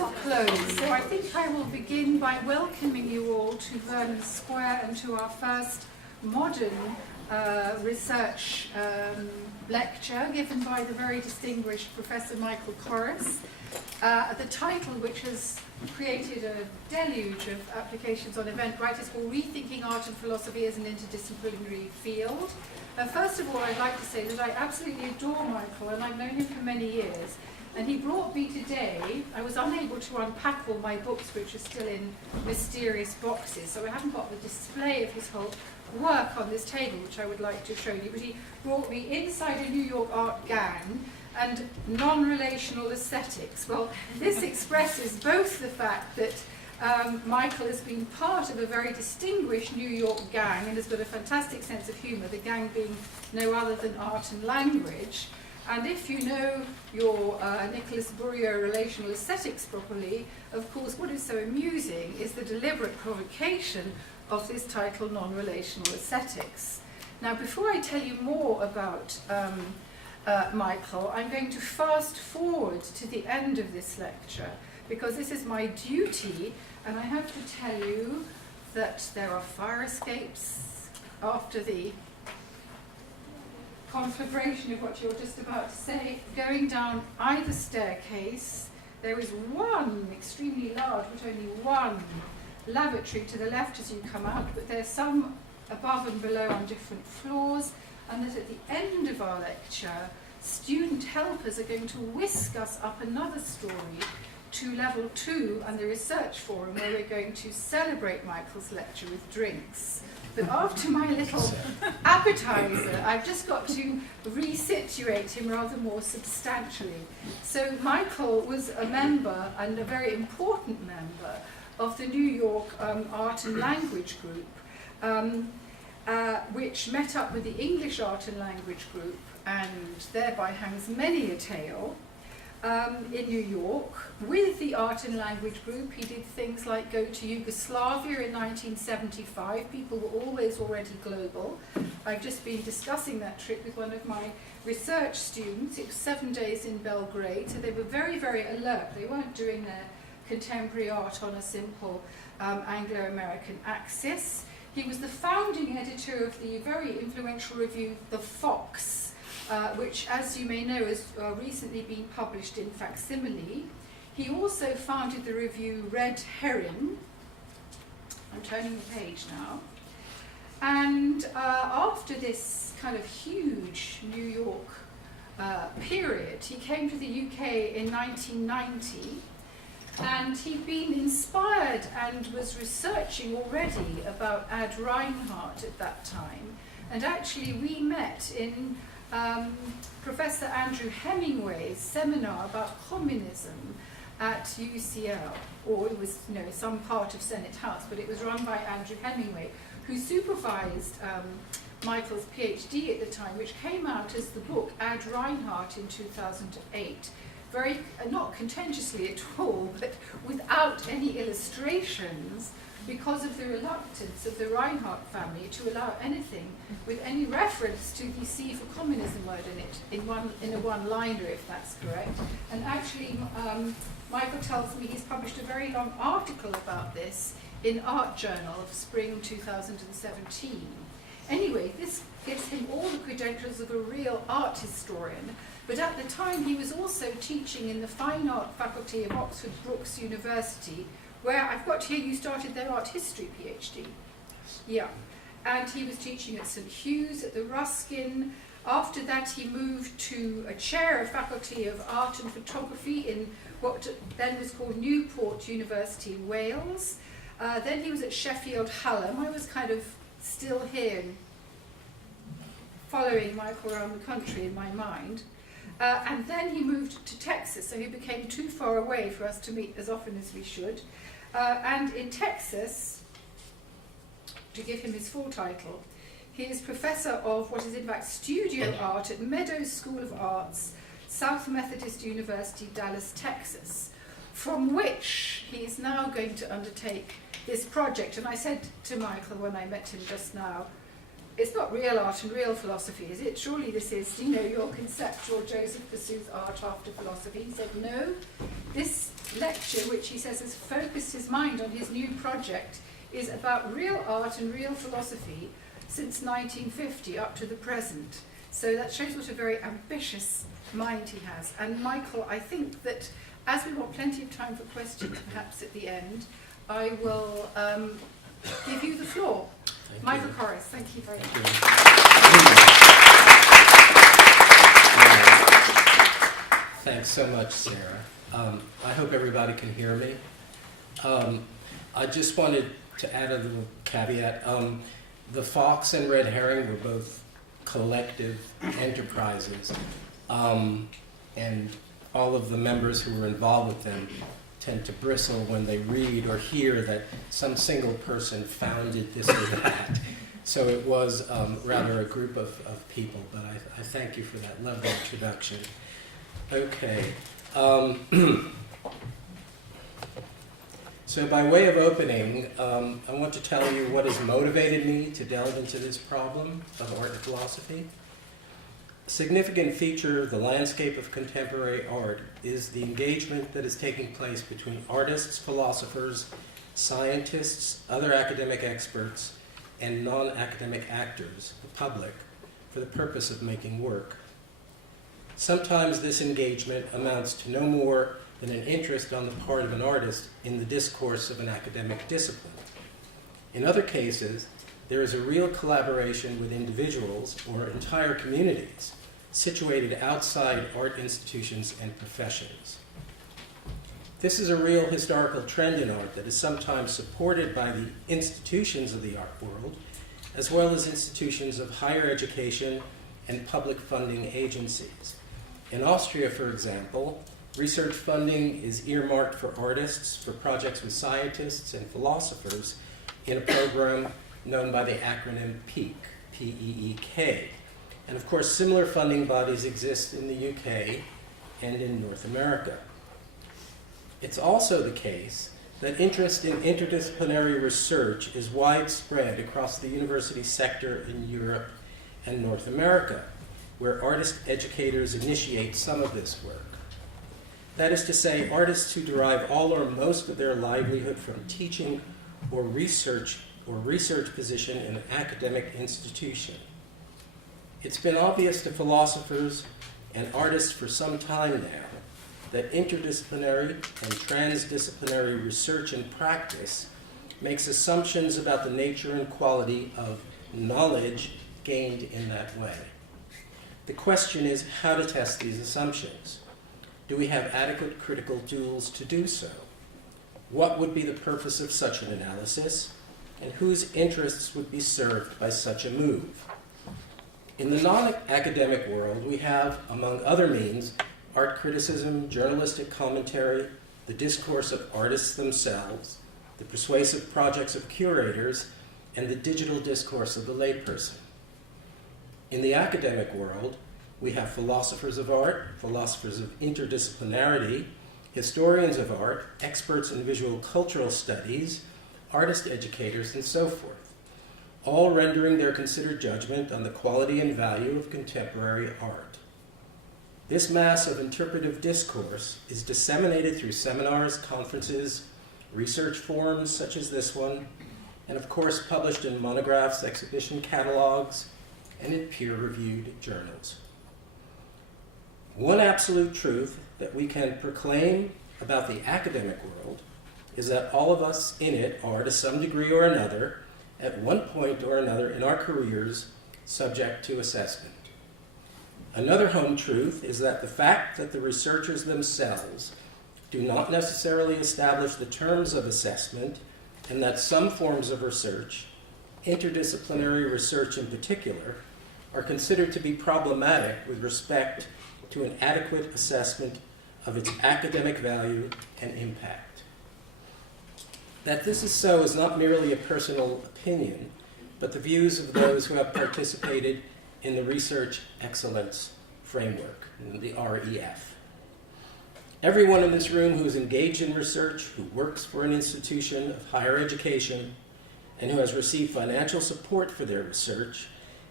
of clothes. So I think I will begin by welcoming you all to Vernon Square and to our first modern research lecture given by the very distinguished Professor Michael Corris. The title, which has created a deluge of applications on Eventbrite, is called Rethinking Art and Philosophy as an Interdisciplinary Field. First of all, I'd like to say that I absolutely adore Michael, and I've known him for many years. And he brought me today, I was unable to unpack all my books, which are still in mysterious boxes, so I haven't got the display of his whole work on this table, which I would like to show you. But he brought me Inside a New York Art Gang and Non-Relational Aesthetics. Well, this expresses both the fact that Michael has been part of a very distinguished New York gang and has got a fantastic sense of humour, the gang being no other than art and language. And if you know your Nicholas Bourrier relational aesthetics properly, of course, what is so amusing is the deliberate provocation of this title, Non-Relational Aesthetics. Now, before I tell you more about Michael, I'm going to fast forward to the end of this lecture, because this is my duty, and I have to tell you that there are fire escapes after the conflagration of what you're just about to say. Going down either staircase, there is one extremely large, but only one lavatory to the left as you come out, but there's some above and below on different floors, and that at the end of our lecture, student helpers are going to whisk us up another story to level 2 and the research forum, where we're going to celebrate Michael's lecture with drinks. But after my little appetizer, I've just got to resituate him rather more substantially. So Michael was a member, and a very important member, of the New York Art and Language Group, which met up with the English Art and Language Group, and thereby hangs many a tale. In New York, with the Art and Language Group, he did things like go to Yugoslavia in 1975. People were always already global. I've just been discussing that trip with one of my research students. It was 7 days in Belgrade, so they were very, very alert. They weren't doing their contemporary art on a simple Anglo-American axis. He was the founding editor of the very influential review, The Fox, which, as you may know, has recently been published in facsimile. He also founded the review Red Herring. I'm turning the page now. And after this kind of huge New York period, he came to the UK in 1990, and he'd been inspired and was researching already about Ad Reinhardt at that time. And actually we met in Professor Andrew Hemingway's seminar about communism at UCL, or it was, you know, some part of Senate House, but it was run by Andrew Hemingway, who supervised Michael's PhD at the time, which came out as the book Ad Reinhardt in 2008. Very, not contentiously at all, but without any illustrations, because of the reluctance of the Reinhardt family to allow anything with any reference to the C for communism word in it, in a one-liner, if that's correct. And actually, Michael tells me he's published a very long article about this in Art Journal of spring 2017. Anyway, this gives him all the credentials of a real art historian, but at the time he was also teaching in the Fine Art Faculty of Oxford Brookes University, where I've got here you started their art history PhD. Yeah. And he was teaching at St. Hugh's, at the Ruskin. After that he moved to a chair of Faculty of Art and Photography in what then was called Newport University in Wales. Then he was at Sheffield Hallam. I was kind of still here following Michael around the country in my mind. And then he moved to Texas, so he became too far away for us to meet as often as we should. And in Texas, to give him his full title, he is professor of what is in fact studio art at Meadows School of Arts, South Methodist University, Dallas, Texas, from which he is now going to undertake this project. And I said to Michael when I met him just now, it's not real art and real philosophy, is it? Surely this is, you know, your conceptual Joseph pursues art after philosophy. He said, no, this lecture, which he says has focused his mind on his new project, is about real art and real philosophy since 1950 up to the present. So that shows what a very ambitious mind he has. And Michael, I think that as we want plenty of time for questions, perhaps at the end, I will give you the floor. Michael Corris, thank you very much. Thanks so much, Sarah. I hope everybody can hear me. I just wanted to add a little caveat. The Fox and Red Herring were both collective enterprises, and all of the members who were involved with them tend to bristle when they read or hear that some single person founded this or that. So it was rather a group of people, but I thank you for that lovely introduction. Okay. So by way of opening, I want to tell you what has motivated me to delve into this problem of art and philosophy. A significant feature of the landscape of contemporary art is the engagement that is taking place between artists, philosophers, scientists, other academic experts, and non-academic actors, the public, for the purpose of making work. Sometimes this engagement amounts to no more than an interest on the part of an artist in the discourse of an academic discipline. In other cases, there is a real collaboration with individuals or entire communities situated outside art institutions and professions. This is a real historical trend in art that is sometimes supported by the institutions of the art world, as well as institutions of higher education and public funding agencies. In Austria, for example, research funding is earmarked for artists for projects with scientists and philosophers in a program known by the acronym PEEK, P-E-E-K. And of course, similar funding bodies exist in the UK and in North America. It's also the case that interest in interdisciplinary research is widespread across the university sector in Europe and North America, where artist educators initiate some of this work. That is to say, artists who derive all or most of their livelihood from teaching or research position in an academic institution. It's been obvious to philosophers and artists for some time now that interdisciplinary and transdisciplinary research and practice makes assumptions about the nature and quality of knowledge gained in that way. The question is how to test these assumptions. Do we have adequate critical tools to do so? What would be the purpose of such an analysis, and whose interests would be served by such a move? In the non-academic world, we have, among other means, art criticism, journalistic commentary, the discourse of artists themselves, the persuasive projects of curators, and the digital discourse of the layperson. In the academic world, we have philosophers of art, philosophers of interdisciplinarity, historians of art, experts in visual cultural studies, artist educators, and so forth, all rendering their considered judgment on the quality and value of contemporary art. This mass of interpretive discourse is disseminated through seminars, conferences, research forums such as this one, and of course published in monographs, exhibition catalogs, and in peer-reviewed journals. One absolute truth that we can proclaim about the academic world is that all of us in it are, to some degree or another, at one point or another in our careers, subject to assessment. Another home truth is that the fact that the researchers themselves do not necessarily establish the terms of assessment, and that some forms of research, interdisciplinary research in particular, are considered to be problematic with respect to an adequate assessment of its academic value and impact. That this is so is not merely a personal opinion, but the views of those who have participated in the Research Excellence Framework, the REF. Everyone in this room who is engaged in research, who works for an institution of higher education, and who has received financial support for their research,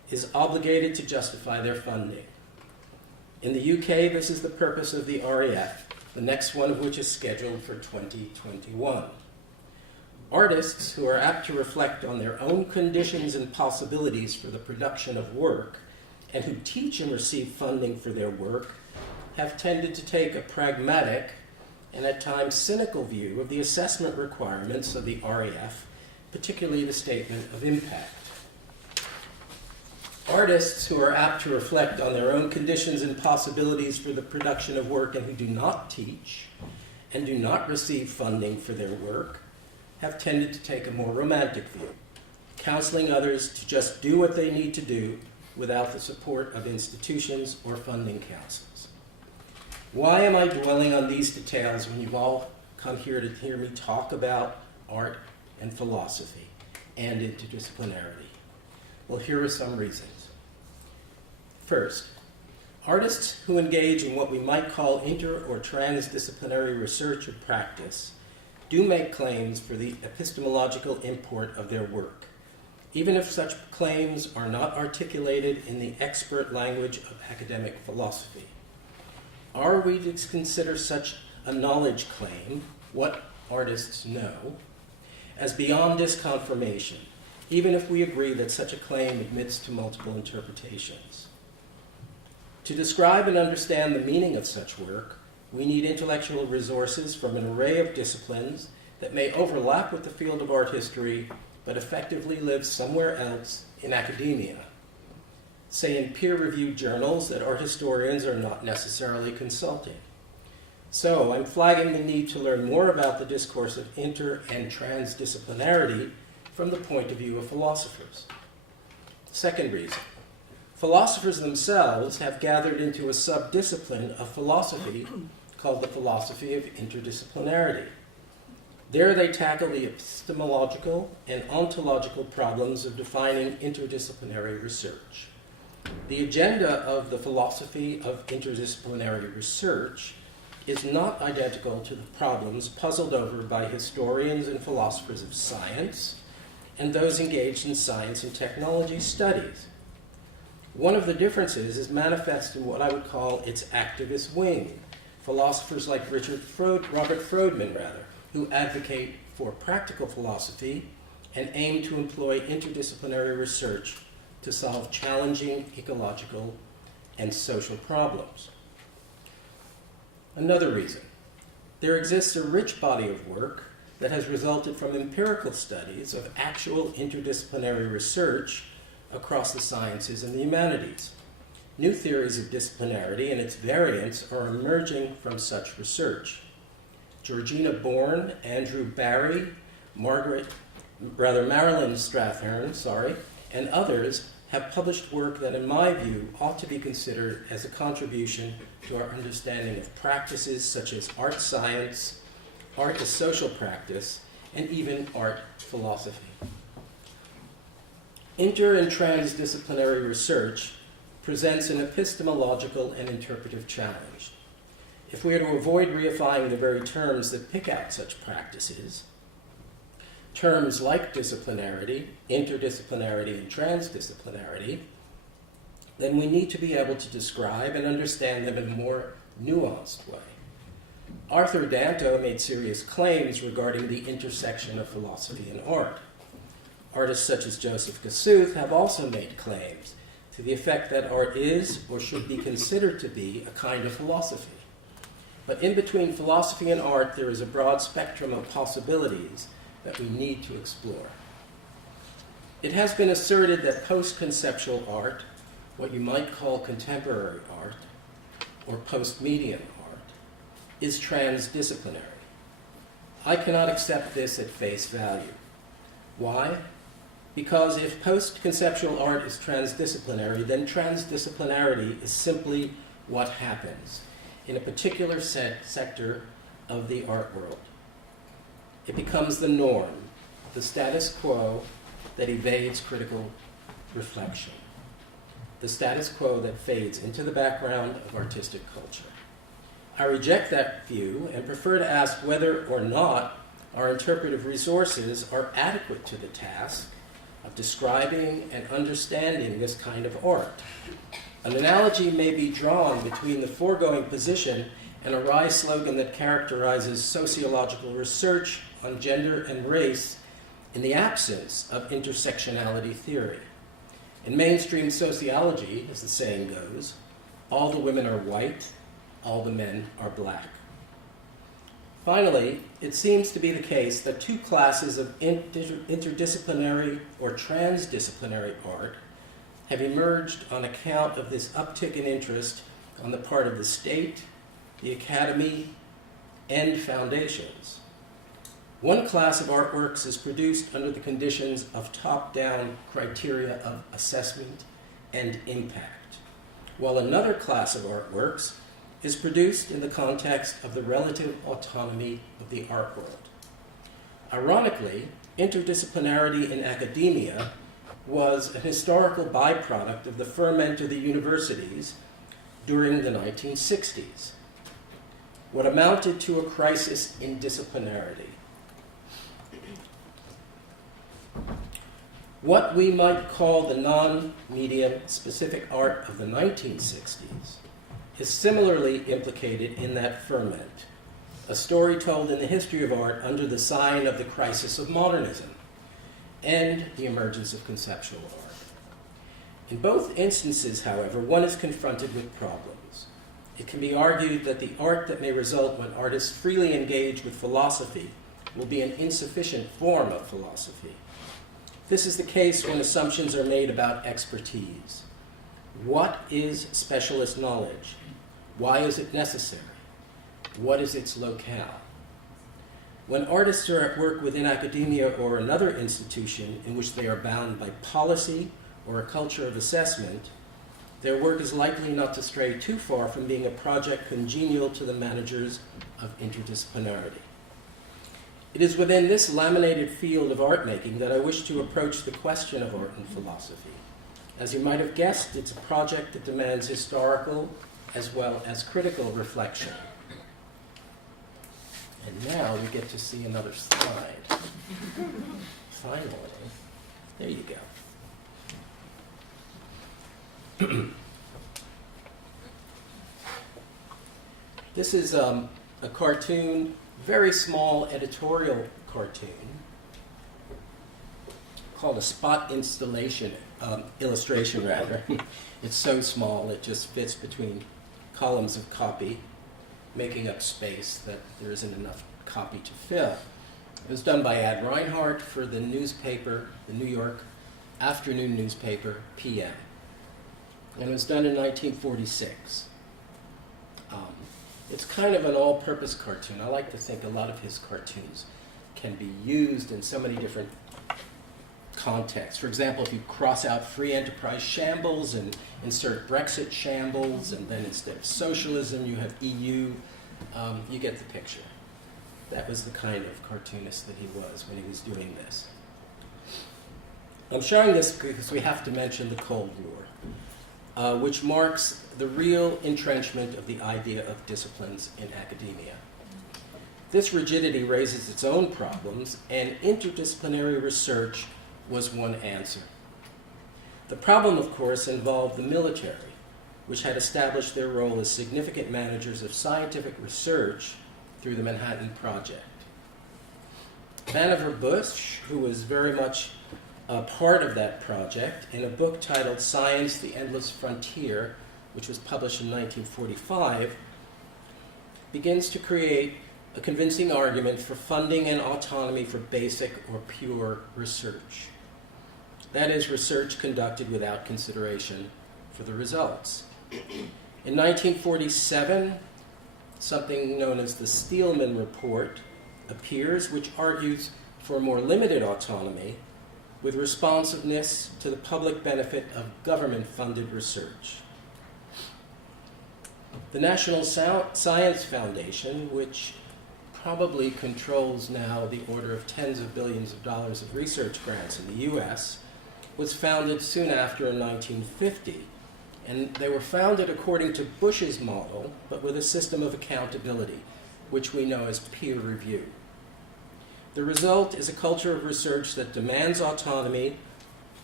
is obligated to justify their funding. In the UK, this is the purpose of the RAF, the next one of which is scheduled for 2021. Artists who are apt to reflect on their own conditions and possibilities for the production of work, and who teach and receive funding for their work, have tended to take a pragmatic and at times cynical view of the assessment requirements of the RAF, particularly the statement of impact. Artists who are apt to reflect on their own conditions and possibilities for the production of work and who do not teach and do not receive funding for their work have tended to take a more romantic view, counseling others to just do what they need to do without the support of institutions or funding councils. Why am I dwelling on these details when you've all come here to hear me talk about art and philosophy and interdisciplinarity? Well, here are some reasons. First, artists who engage in what we might call inter- or transdisciplinary research or practice do make claims for the epistemological import of their work, even if such claims are not articulated in the expert language of academic philosophy. Are we to consider such a knowledge claim, what artists know, as beyond disconfirmation, even if we agree that such a claim admits to multiple interpretations? To describe and understand the meaning of such work, we need intellectual resources from an array of disciplines that may overlap with the field of art history, but effectively live somewhere else in academia, say in peer-reviewed journals that art historians are not necessarily consulting. So I'm flagging the need to learn more about the discourse of inter- and transdisciplinarity from the point of view of philosophers. Second reason, philosophers themselves have gathered into a subdiscipline of philosophy called the philosophy of interdisciplinarity. There they tackle the epistemological and ontological problems of defining interdisciplinary research. The agenda of the philosophy of interdisciplinary research is not identical to the problems puzzled over by historians and philosophers of science and those engaged in science and technology studies. One of the differences is manifest in what I would call its activist wing, philosophers like Robert Frodman, who advocate for practical philosophy and aim to employ interdisciplinary research to solve challenging ecological and social problems. Another reason, there exists a rich body of work that has resulted from empirical studies of actual interdisciplinary research across the sciences and the humanities. New theories of disciplinarity and its variants are emerging from such research. Georgina Bourne, Andrew Barry, Marilyn Strathern, and others have published work that, in my view, ought to be considered as a contribution to our understanding of practices such as art science, art as social practice, and even art philosophy. Inter- and transdisciplinary research presents an epistemological and interpretive challenge. If we are to avoid reifying the very terms that pick out such practices, terms like disciplinarity, interdisciplinarity, and transdisciplinarity, then we need to be able to describe and understand them in a more nuanced way. Arthur Danto made serious claims regarding the intersection of philosophy and art. Artists such as Joseph Kossuth have also made claims to the effect that art is or should be considered to be a kind of philosophy. But in between philosophy and art, there is a broad spectrum of possibilities that we need to explore. It has been asserted that post-conceptual art, what you might call contemporary art, or post-medium art, is transdisciplinary. I cannot accept this at face value. Why? Because if post-conceptual art is transdisciplinary, then transdisciplinarity is simply what happens in a particular sector of the art world. It becomes the norm, the status quo that evades critical reflection, the status quo that fades into the background of artistic culture. I reject that view and prefer to ask whether or not our interpretive resources are adequate to the task of describing and understanding this kind of art. An analogy may be drawn between the foregoing position and a wry slogan that characterizes sociological research on gender and race in the absence of intersectionality theory. In mainstream sociology, as the saying goes, all the women are white, all the men are black. Finally, it seems to be the case that two classes of interdisciplinary or transdisciplinary art have emerged on account of this uptick in interest on the part of the state, the academy, and foundations. One class of artworks is produced under the conditions of top-down criteria of assessment and impact, while another class of artworks is produced in the context of the relative autonomy of the art world. Ironically, interdisciplinarity in academia was an historical byproduct of the ferment of the universities during the 1960s, what amounted to a crisis in disciplinarity. What we might call the non-medium specific art of the 1960s is similarly implicated in that ferment, a story told in the history of art under the sign of the crisis of modernism and the emergence of conceptual art. In both instances, however, one is confronted with problems. It can be argued that the art that may result when artists freely engage with philosophy will be an insufficient form of philosophy. This is the case when assumptions are made about expertise. What is specialist knowledge? Why is it necessary? What is its locale? When artists are at work within academia or another institution in which they are bound by policy or a culture of assessment, their work is likely not to stray too far from being a project congenial to the managers of interdisciplinarity. It is within this laminated field of art making that I wish to approach the question of art and philosophy. As you might have guessed, it's a project that demands historical as well as critical reflection. And now we get to see another slide. Finally, there you go. This is a cartoon, very small editorial cartoon called a spot illustration. It's so small it just fits between columns of copy, making up space that there isn't enough copy to fill. It was done by Ad Reinhardt for the newspaper, the New York afternoon newspaper, PM. And it was done in 1946. It's kind of an all-purpose cartoon. I like to think a lot of his cartoons can be used in so many different contexts. For example, if you cross out free enterprise shambles and insert Brexit shambles, and then instead of socialism you have EU, you get the picture. That was the kind of cartoonist that he was when he was doing this. I'm showing this because we have to mention the Cold War, which marks the real entrenchment of the idea of disciplines in academia. This rigidity raises its own problems, and interdisciplinary research was one answer. The problem, of course, involved the military, which had established their role as significant managers of scientific research through the Manhattan Project. Vannevar Bush, who was very much a part of that project, in a book titled Science, the Endless Frontier, which was published in 1945, begins to create a convincing argument for funding and autonomy for basic or pure research. That is, research conducted without consideration for the results. In 1947, something known as the Steelman Report appears, which argues for more limited autonomy with responsiveness to the public benefit of government-funded research. The National Science Foundation, which probably controls now the order of tens of billions of dollars of research grants in the US, was founded soon after in 1950. And they were founded according to Bush's model, but with a system of accountability, which we know as peer review. The result is a culture of research that demands autonomy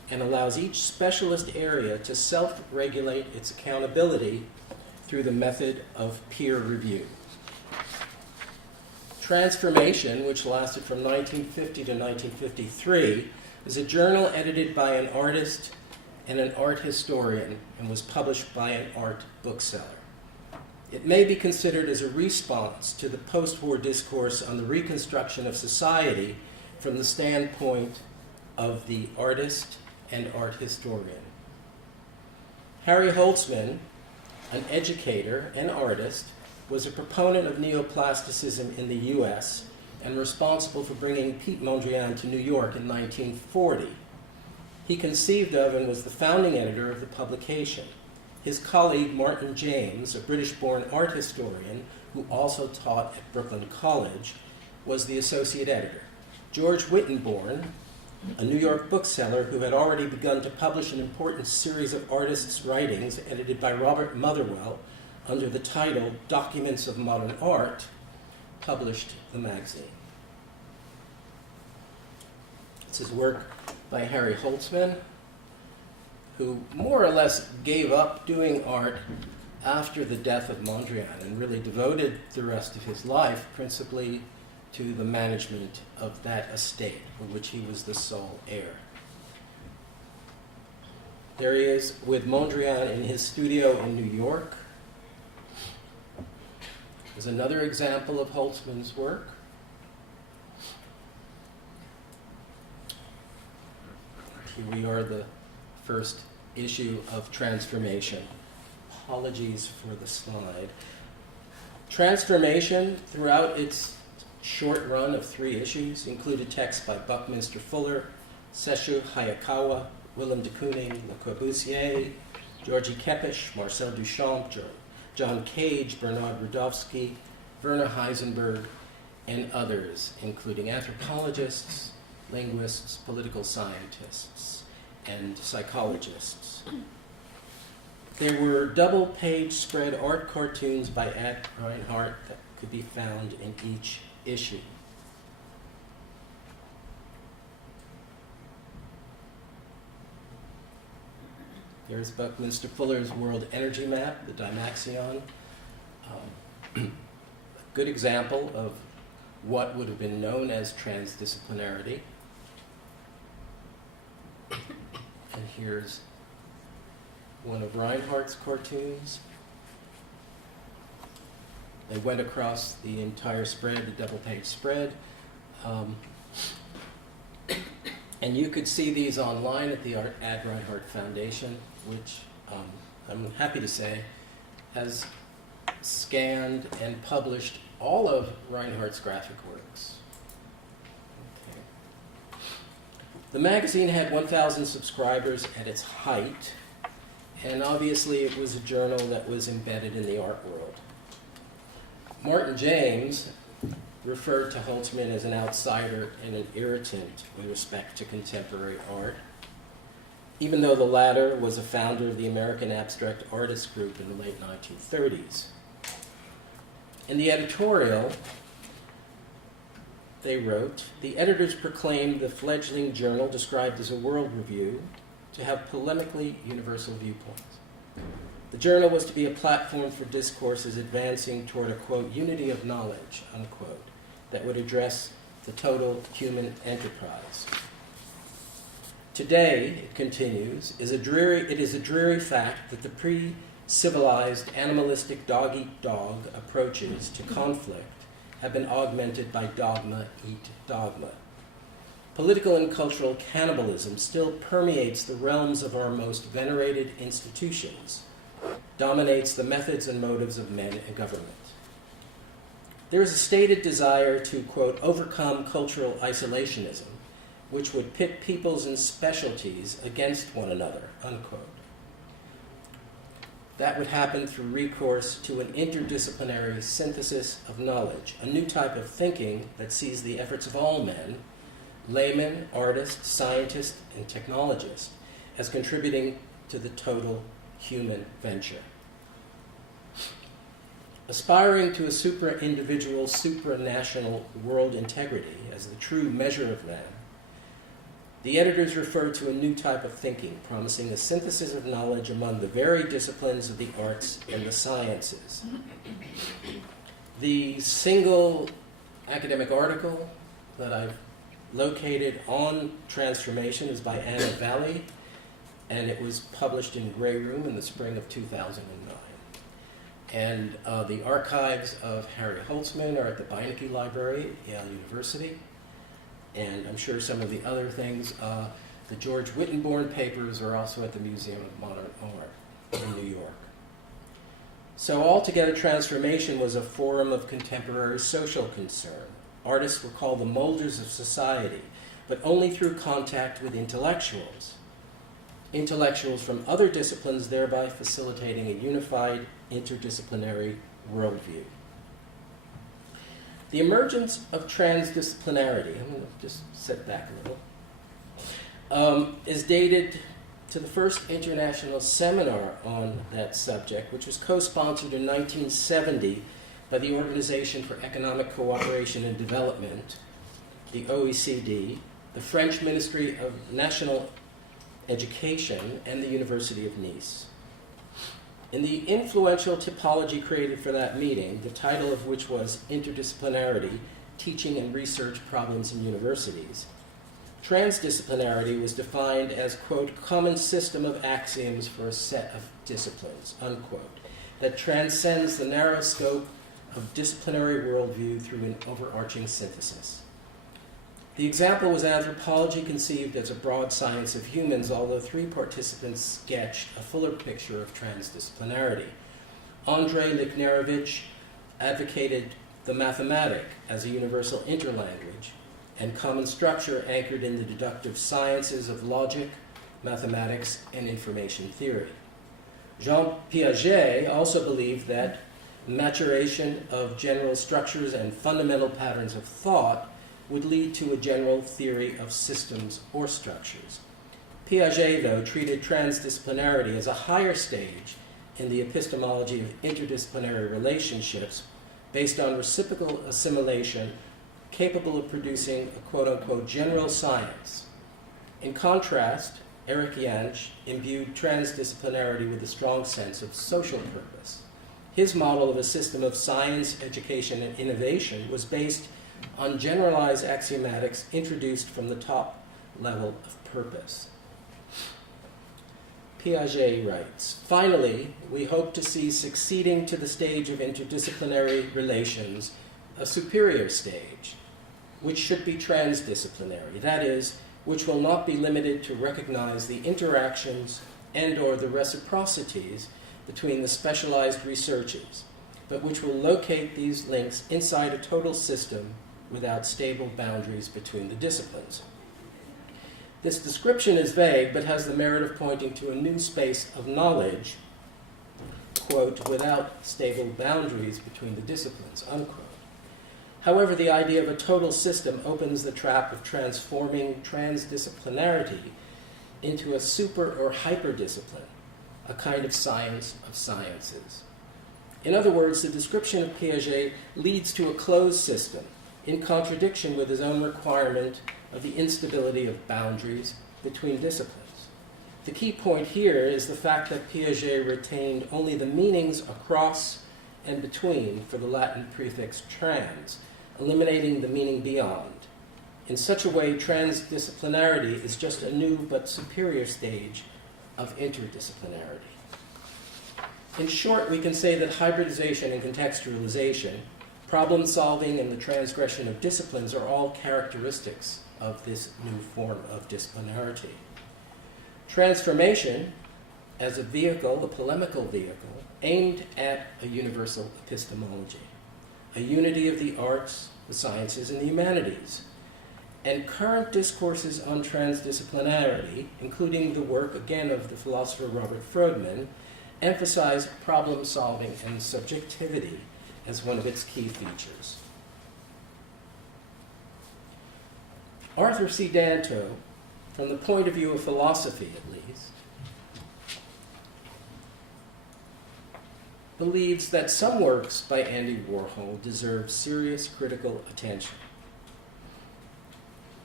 and allows each specialist area to self-regulate its accountability through the method of peer review. Transformation, which lasted from 1950 to 1953, is a journal edited by an artist and an art historian and was published by an art bookseller. It may be considered as a response to the post-war discourse on the reconstruction of society from the standpoint of the artist and art historian. Harry Holtzman, an educator and artist, was a proponent of neoplasticism in the US and responsible for bringing Piet Mondrian to New York in 1940. He conceived of and was the founding editor of the publication. His colleague Martin James, a British-born art historian who also taught at Brooklyn College, was the associate editor. George Wittenborn, a New York bookseller who had already begun to publish an important series of artists' writings edited by Robert Motherwell under the title Documents of Modern Art, published the magazine. This is work by Harry Holtzman, who more or less gave up doing art after the death of Mondrian and really devoted the rest of his life principally to the management of that estate, for which he was the sole heir. There he is with Mondrian in his studio in New York. There's another example of Holtzman's work. Here we are, the first issue of Transformation. Apologies for the slide. Transformation, throughout its short run of 3 issues, included texts by Buckminster Fuller, Sesshu Hayakawa, Willem de Kooning, Le Corbusier, Georgie Kepish, Marcel Duchamp, John Cage, Bernard Rudovsky, Werner Heisenberg, and others, including anthropologists, linguists, political scientists, and psychologists. There were double-page spread art cartoons by Ad Reinhardt that could be found in each issue. There's Buckminster Fuller's World Energy Map, the Dymaxion. A good example of what would have been known as transdisciplinarity. And here's one of Reinhardt's cartoons. They went across the entire spread, the double-page spread. And you could see these online at the Ad Reinhardt Foundation, which I'm happy to say has scanned and published all of Reinhardt's graphic works. Okay. The magazine had 1,000 subscribers at its height, and obviously it was a journal that was embedded in the art world. Martin James referred to Holtzman as an outsider and an irritant with respect to contemporary art, even though the latter was a founder of the American Abstract Artists Group in the late 1930s. In the editorial, they wrote, "The editors proclaimed the fledgling journal, described as a world review, to have polemically universal viewpoints. The journal was to be a platform for discourses advancing toward a, quote, unity of knowledge, unquote, that would address the total human enterprise. Today," it continues, it is a dreary fact that the pre-civilized animalistic dog-eat-dog approaches to conflict have been augmented by dogma-eat-dogma. Political and cultural cannibalism still permeates the realms of our most venerated institutions, dominates the methods and motives of men and government. There is a stated desire to, quote, overcome cultural isolationism, which would pit peoples and specialties against one another, unquote. That would happen through recourse to an interdisciplinary synthesis of knowledge, a new type of thinking that sees the efforts of all men, laymen, artists, scientists, and technologists, as contributing to the total human venture. Aspiring to a supra-individual, supranational world integrity as the true measure of man, The editors referred to a new type of thinking, promising a synthesis of knowledge among the varied disciplines of the arts and the sciences. The single academic article that I've located on transformation is by Anna Valley, and it was published in Grey Room in the spring of 2009. And the archives of Harry Holtzman are at the Beinecke Library at Yale University. And I'm sure some of the other things, the George Wittenborn papers are also at the Museum of Modern Art in New York. So altogether, transformation was a forum of contemporary social concern. Artists were called the molders of society, but only through contact with intellectuals. Intellectuals from other disciplines, thereby facilitating a unified interdisciplinary worldview. The emergence of transdisciplinarity, I'm going to just sit back a little, is dated to the first international seminar on that subject, which was co-sponsored in 1970 by the Organization for Economic Cooperation and Development, the OECD, the French Ministry of National Education, and the University of Nice. In the influential typology created for that meeting, the title of which was Interdisciplinarity, Teaching and Research Problems in Universities, transdisciplinarity was defined as, quote, common system of axioms for a set of disciplines, unquote, that transcends the narrow scope of disciplinary worldview through an overarching synthesis. The example was anthropology conceived as a broad science of humans, although three participants sketched a fuller picture of transdisciplinarity. Andrei Lichnerevich advocated the mathematic as a universal interlanguage and common structure anchored in the deductive sciences of logic, mathematics, and information theory. Jean Piaget also believed that maturation of general structures and fundamental patterns of thought would lead to a general theory of systems or structures. Piaget, though, treated transdisciplinarity as a higher stage in the epistemology of interdisciplinary relationships based on reciprocal assimilation capable of producing a quote-unquote general science. In contrast, Eric Jansch imbued transdisciplinarity with a strong sense of social purpose. His model of a system of science, education, and innovation was based on generalized axiomatics introduced from the top level of purpose. Piaget writes, finally, we hope to see succeeding to the stage of interdisciplinary relations a superior stage, which should be transdisciplinary, that is, which will not be limited to recognize the interactions and or the reciprocities between the specialized researches, but which will locate these links inside a total system without stable boundaries between the disciplines. This description is vague, but has the merit of pointing to a new space of knowledge, quote, without stable boundaries between the disciplines, unquote. However, the idea of a total system opens the trap of transforming transdisciplinarity into a super or hyperdiscipline, a kind of science of sciences. In other words, the description of Piaget leads to a closed system, in contradiction with his own requirement of the instability of boundaries between disciplines. The key point here is the fact that Piaget retained only the meanings across and between for the Latin prefix trans, eliminating the meaning beyond. In such a way, transdisciplinarity is just a new but superior stage of interdisciplinarity. In short, we can say that hybridization and contextualization, problem solving, and the transgression of disciplines are all characteristics of this new form of disciplinarity. Transformation, as a vehicle, a polemical vehicle, aimed at a universal epistemology, a unity of the arts, the sciences, and the humanities. And current discourses on transdisciplinarity, including the work, again, of the philosopher Robert Frodman, emphasize problem solving and subjectivity as one of its key features. Arthur C. Danto, from the point of view of philosophy at least, believes that some works by Andy Warhol deserve serious critical attention.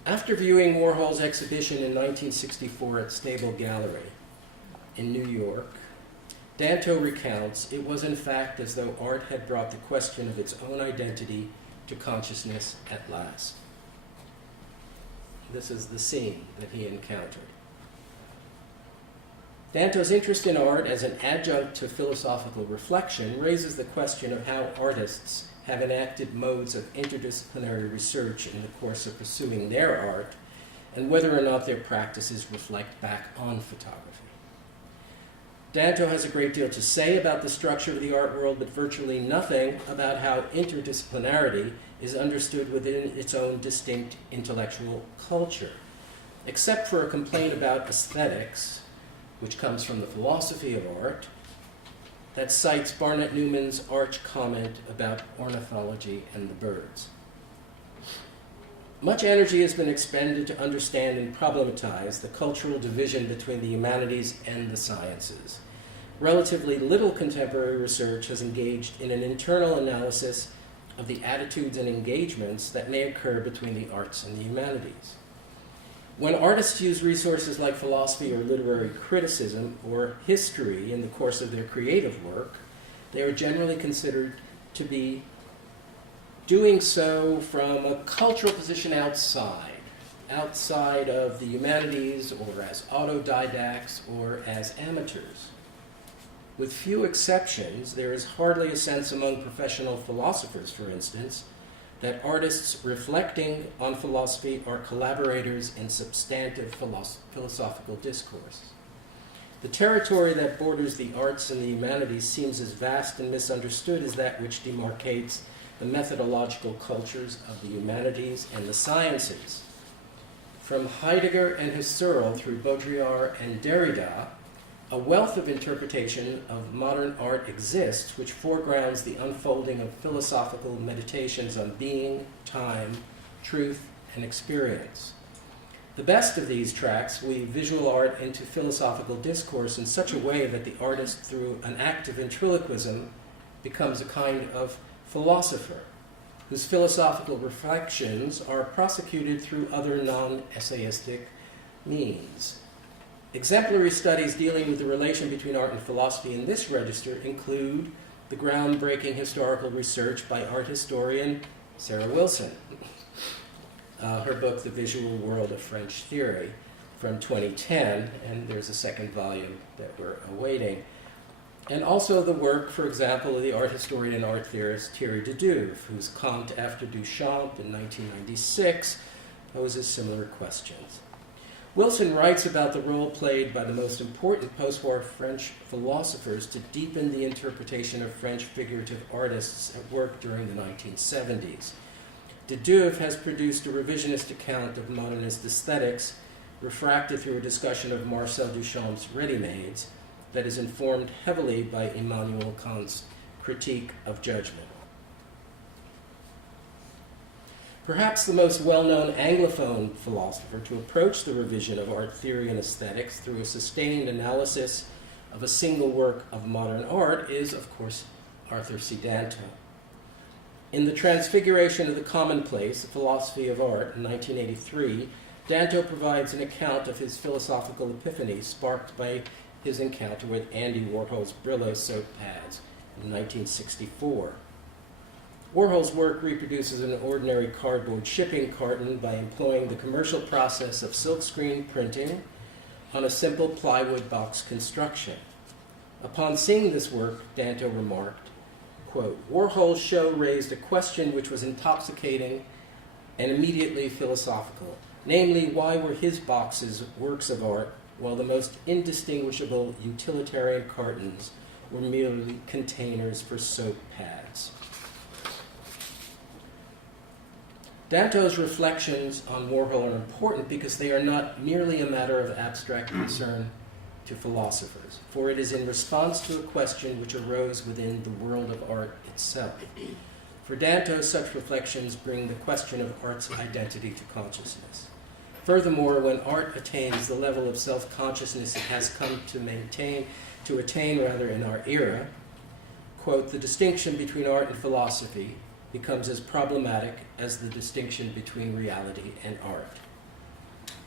After viewing Warhol's exhibition in 1964 at Stable Gallery in New York, Danto recounts it was in fact as though art had brought the question of its own identity to consciousness at last. This is the scene that he encountered. Danto's interest in art as an adjunct to philosophical reflection raises the question of how artists have enacted modes of interdisciplinary research in the course of pursuing their art, and whether or not their practices reflect back on photography. Danto has a great deal to say about the structure of the art world, but virtually nothing about how interdisciplinarity is understood within its own distinct intellectual culture, except for a complaint about aesthetics, which comes from the philosophy of art, that cites Barnett Newman's arch comment about ornithology and the birds. Much energy has been expended to understand and problematize the cultural division between the humanities and the sciences. Relatively little contemporary research has engaged in an internal analysis of the attitudes and engagements that may occur between the arts and the humanities. When artists use resources like philosophy or literary criticism or history in the course of their creative work, they are generally considered to be doing so from a cultural position outside of the humanities, or as autodidacts, or as amateurs. With few exceptions, there is hardly a sense among professional philosophers, for instance, that artists reflecting on philosophy are collaborators in substantive philosophical discourse. The territory that borders the arts and the humanities seems as vast and misunderstood as that which demarcates the methodological cultures of the humanities and the sciences. From Heidegger and Husserl through Baudrillard and Derrida, a wealth of interpretation of modern art exists which foregrounds the unfolding of philosophical meditations on being, time, truth, and experience. The best of these tracks weave visual art into philosophical discourse in such a way that the artist, through an act of ventriloquism, becomes a kind of philosopher, whose philosophical reflections are prosecuted through other non-essayistic means. Exemplary studies dealing with the relation between art and philosophy in this register include the groundbreaking historical research by art historian Sarah Wilson. Her book, The Visual World of French Theory, from 2010, and there's a second volume that we're awaiting. And also the work, for example, of the art historian and art theorist Thierry Dedeuve, whose Comte after Duchamp in 1996 poses similar questions. Wilson writes about the role played by the most important post-war French philosophers to deepen the interpretation of French figurative artists at work during the 1970s. Dedeuve has produced a revisionist account of modernist aesthetics, refracted through a discussion of Marcel Duchamp's ready-mades, that is informed heavily by Immanuel Kant's critique of judgment. Perhaps the most well-known Anglophone philosopher to approach the revision of art theory and aesthetics through a sustained analysis of a single work of modern art is, of course, Arthur C. Danto. In The Transfiguration of the Commonplace, A Philosophy of Art, in 1983, Danto provides an account of his philosophical epiphany sparked by his encounter with Andy Warhol's Brillo soap pads in 1964. Warhol's work reproduces an ordinary cardboard shipping carton by employing the commercial process of silkscreen printing on a simple plywood box construction. Upon seeing this work, Danto remarked, quote, "Warhol's show raised a question which was intoxicating and immediately philosophical, namely, why were his boxes works of art while the most indistinguishable utilitarian cartons were merely containers for soap pads?" Danto's reflections on Warhol are important because they are not merely a matter of abstract concern to philosophers, for it is in response to a question which arose within the world of art itself. For Danto, such reflections bring the question of art's identity to consciousness. Furthermore, when art attains the level of self-consciousness it has come to attain in our era, quote, "the distinction between art and philosophy becomes as problematic as the distinction between reality and art,"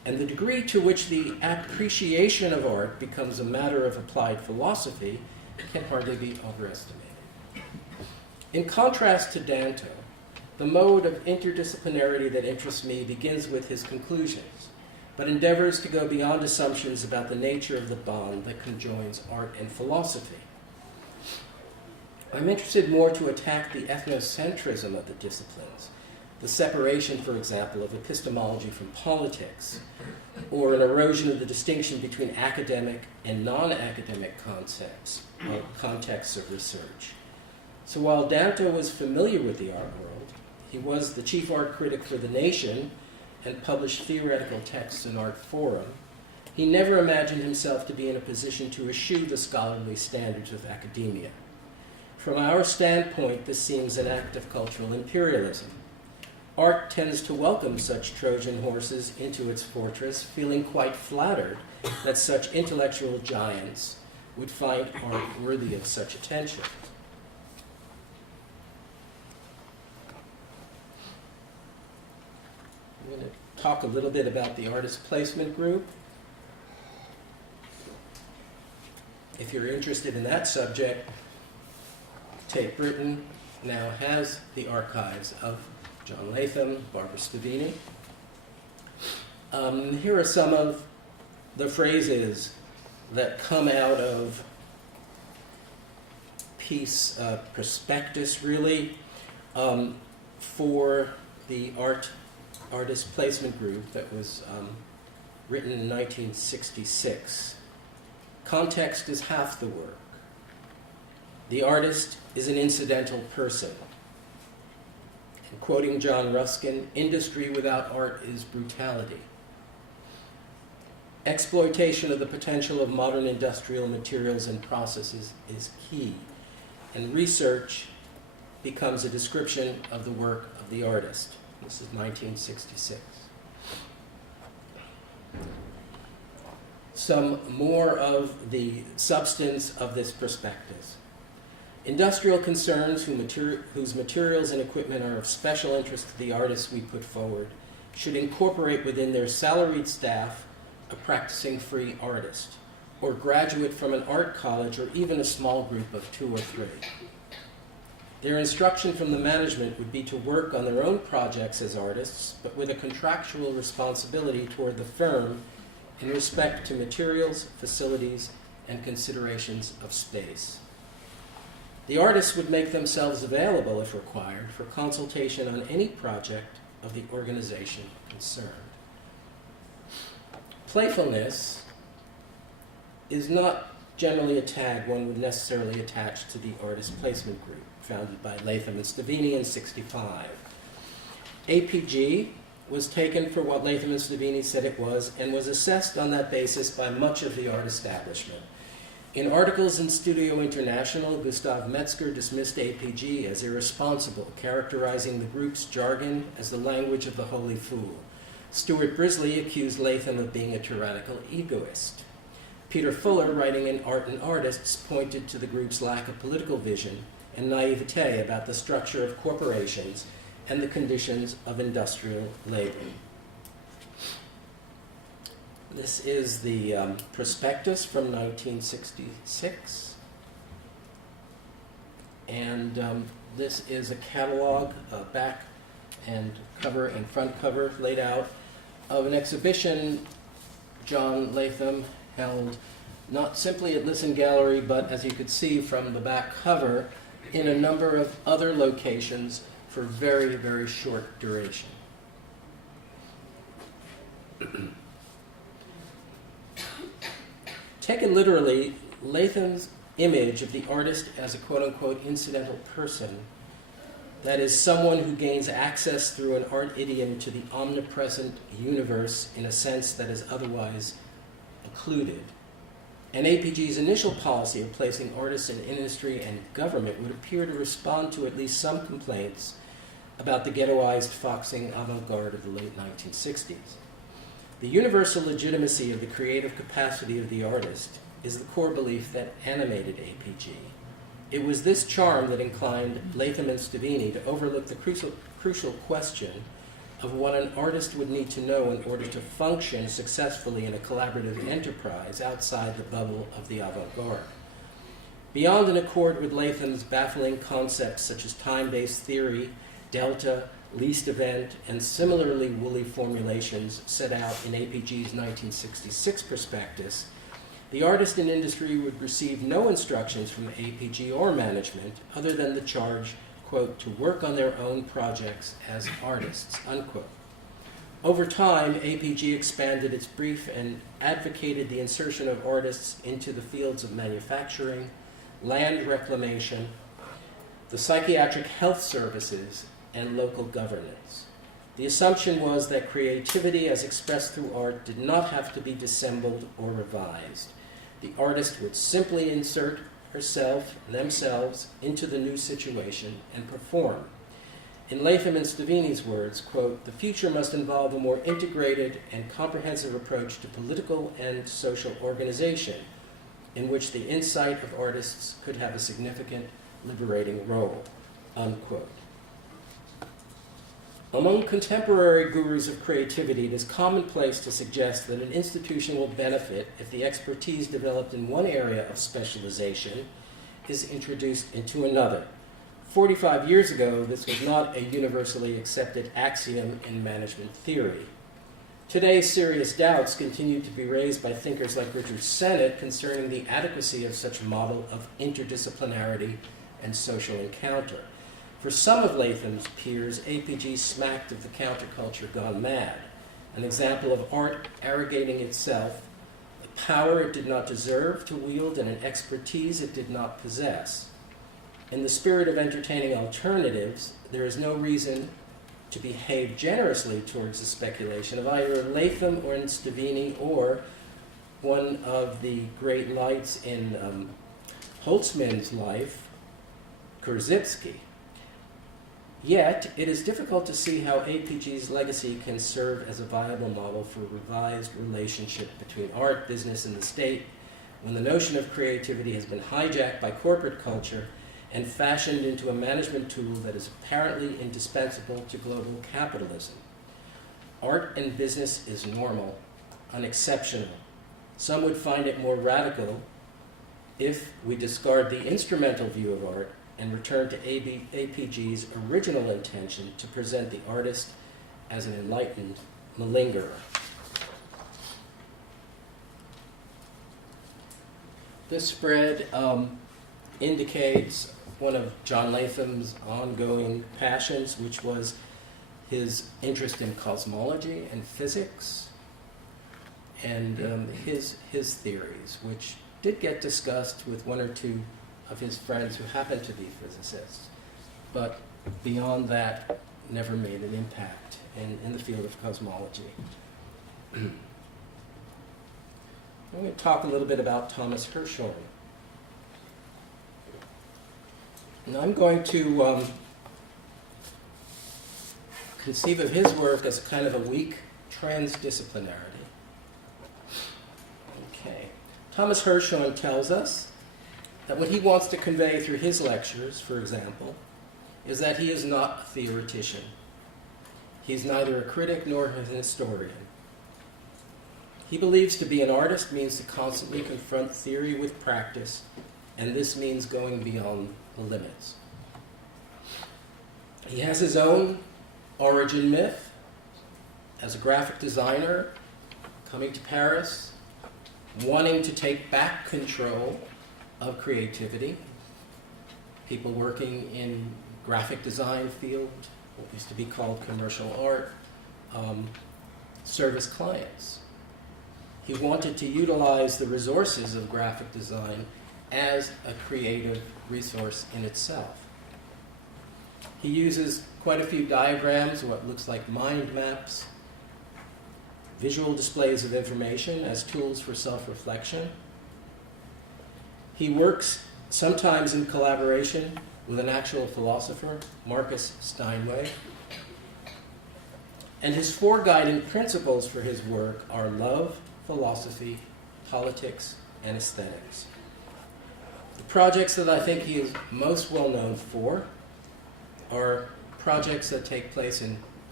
And the degree to which the appreciation of art becomes a matter of applied philosophy can hardly be overestimated. In contrast to Danto, the mode of interdisciplinarity that interests me begins with his conclusions, but endeavors to go beyond assumptions about the nature of the bond that conjoins art and philosophy. I'm interested more to attack the ethnocentrism of the disciplines, the separation, for example, of epistemology from politics, or an erosion of the distinction between academic and non-academic concepts or contexts of research. So while Danto was familiar with the art world, he was the chief art critic for The Nation and published theoretical texts in Art Forum, he never imagined himself to be in a position to eschew the scholarly standards of academia. From our standpoint, this seems an act of cultural imperialism. Art tends to welcome such Trojan horses into its fortress, feeling quite flattered that such intellectual giants would find art worthy of such attention. I'm going to talk a little bit about the artist placement group. If you're interested in that subject, Tate Britain now has the archives of John Latham, Barbara Stavini. Here are some of the phrases that come out of piece prospectus, really, for the artist placement group that was written in 1966. Context is half the work. The artist is an incidental person. And quoting John Ruskin, industry without art is brutality. Exploitation of the potential of modern industrial materials and processes is key. And research becomes a description of the work of the artist. This is 1966. Some more of the substance of this prospectus. Industrial concerns whose materials and equipment are of special interest to the artists we put forward should incorporate within their salaried staff a practicing free artist, or graduate from an art college, or even a small group of 2 or 3. Their instruction from the management would be to work on their own projects as artists, but with a contractual responsibility toward the firm in respect to materials, facilities, and considerations of space. The artists would make themselves available, if required, for consultation on any project of the organization concerned. Playfulness is not generally a tag one would necessarily attach to the artist placement group, founded by Latham and Stavini in 1965. APG was taken for what Latham and Stavini said it was, and was assessed on that basis by much of the art establishment. In articles in Studio International, Gustav Metzger dismissed APG as irresponsible, characterizing the group's jargon as the language of the holy fool. Stuart Brisley accused Latham of being a tyrannical egoist. Peter Fuller, writing in Art and Artists, pointed to the group's lack of political vision and naivete about the structure of corporations and the conditions of industrial labor. This is the prospectus from 1966. And this is a catalog, back and cover and front cover laid out, of an exhibition John Latham held not simply at Lisson Gallery, but as you could see from the back cover, in a number of other locations for very, very short duration. Taken literally, Latham's image of the artist as a quote-unquote incidental person, that is, someone who gains access through an art idiom to the omnipresent universe in a sense that is otherwise occluded. And APG's initial policy of placing artists in industry and government would appear to respond to at least some complaints about the ghettoized foxing avant-garde of the late 1960s. The universal legitimacy of the creative capacity of the artist is the core belief that animated APG. It was this charm that inclined Latham and Stavini to overlook the crucial question of what an artist would need to know in order to function successfully in a collaborative enterprise outside the bubble of the avant-garde. Beyond an accord with Latham's baffling concepts such as time-based theory, delta, least event, and similarly woolly formulations set out in APG's 1966 prospectus, the artist in industry would receive no instructions from APG or management other than the charge, quote, to work on their own projects as artists, unquote. Over time, APG expanded its brief and advocated the insertion of artists into the fields of manufacturing, land reclamation, the psychiatric health services, and local governance. The assumption was that creativity as expressed through art did not have to be dissembled or revised. The artist would simply insert herself, themselves, into the new situation and perform. In Latham and Stavini's words, quote, the future must involve a more integrated and comprehensive approach to political and social organization, in which the insight of artists could have a significant liberating role, unquote. Among contemporary gurus of creativity, it is commonplace to suggest that an institution will benefit if the expertise developed in one area of specialization is introduced into another. 45 years ago, this was not a universally accepted axiom in management theory. Today, serious doubts continue to be raised by thinkers like Richard Sennett concerning the adequacy of such a model of interdisciplinarity and social encounter. For some of Latham's peers, APG smacked of the counterculture gone mad, an example of art arrogating itself, a power it did not deserve to wield, and an expertise it did not possess. In the spirit of entertaining alternatives, there is no reason to behave generously towards the speculation of either Latham or Stavini or one of the great lights in Holtzman's life, Korzybski. Yet, it is difficult to see how APG's legacy can serve as a viable model for a revised relationship between art, business, and the state, when the notion of creativity has been hijacked by corporate culture and fashioned into a management tool that is apparently indispensable to global capitalism. Art and business is normal, unexceptional. Some would find it more radical if we discard the instrumental view of art and return to APG's original intention to present the artist as an enlightened malingerer. This spread indicates one of John Latham's ongoing passions, which was his interest in cosmology and physics, and his theories, which did get discussed with one or two of his friends who happened to be physicists, but beyond that, never made an impact in the field of cosmology. I'm going to talk a little bit about Thomas Hirschhorn. And I'm going to conceive of his work as kind of a weak transdisciplinarity. Okay. Thomas Hirschhorn tells us that what he wants to convey through his lectures, for example, is that he is not a theoretician. He's neither a critic nor an historian. He believes to be an artist means to constantly confront theory with practice, and this means going beyond the limits. He has his own origin myth as a graphic designer, coming to Paris, wanting to take back control of creativity. People working in graphic design field, what used to be called commercial art, service clients. He wanted to utilize the resources of graphic design as a creative resource in itself. He uses quite a few diagrams, what looks like mind maps, visual displays of information as tools for self-reflection. He works sometimes in collaboration with an actual philosopher, Marcus Steinway. And his four guiding principles for his work are love, philosophy, politics, and aesthetics. The projects that I think he is most well known for are projects that take place in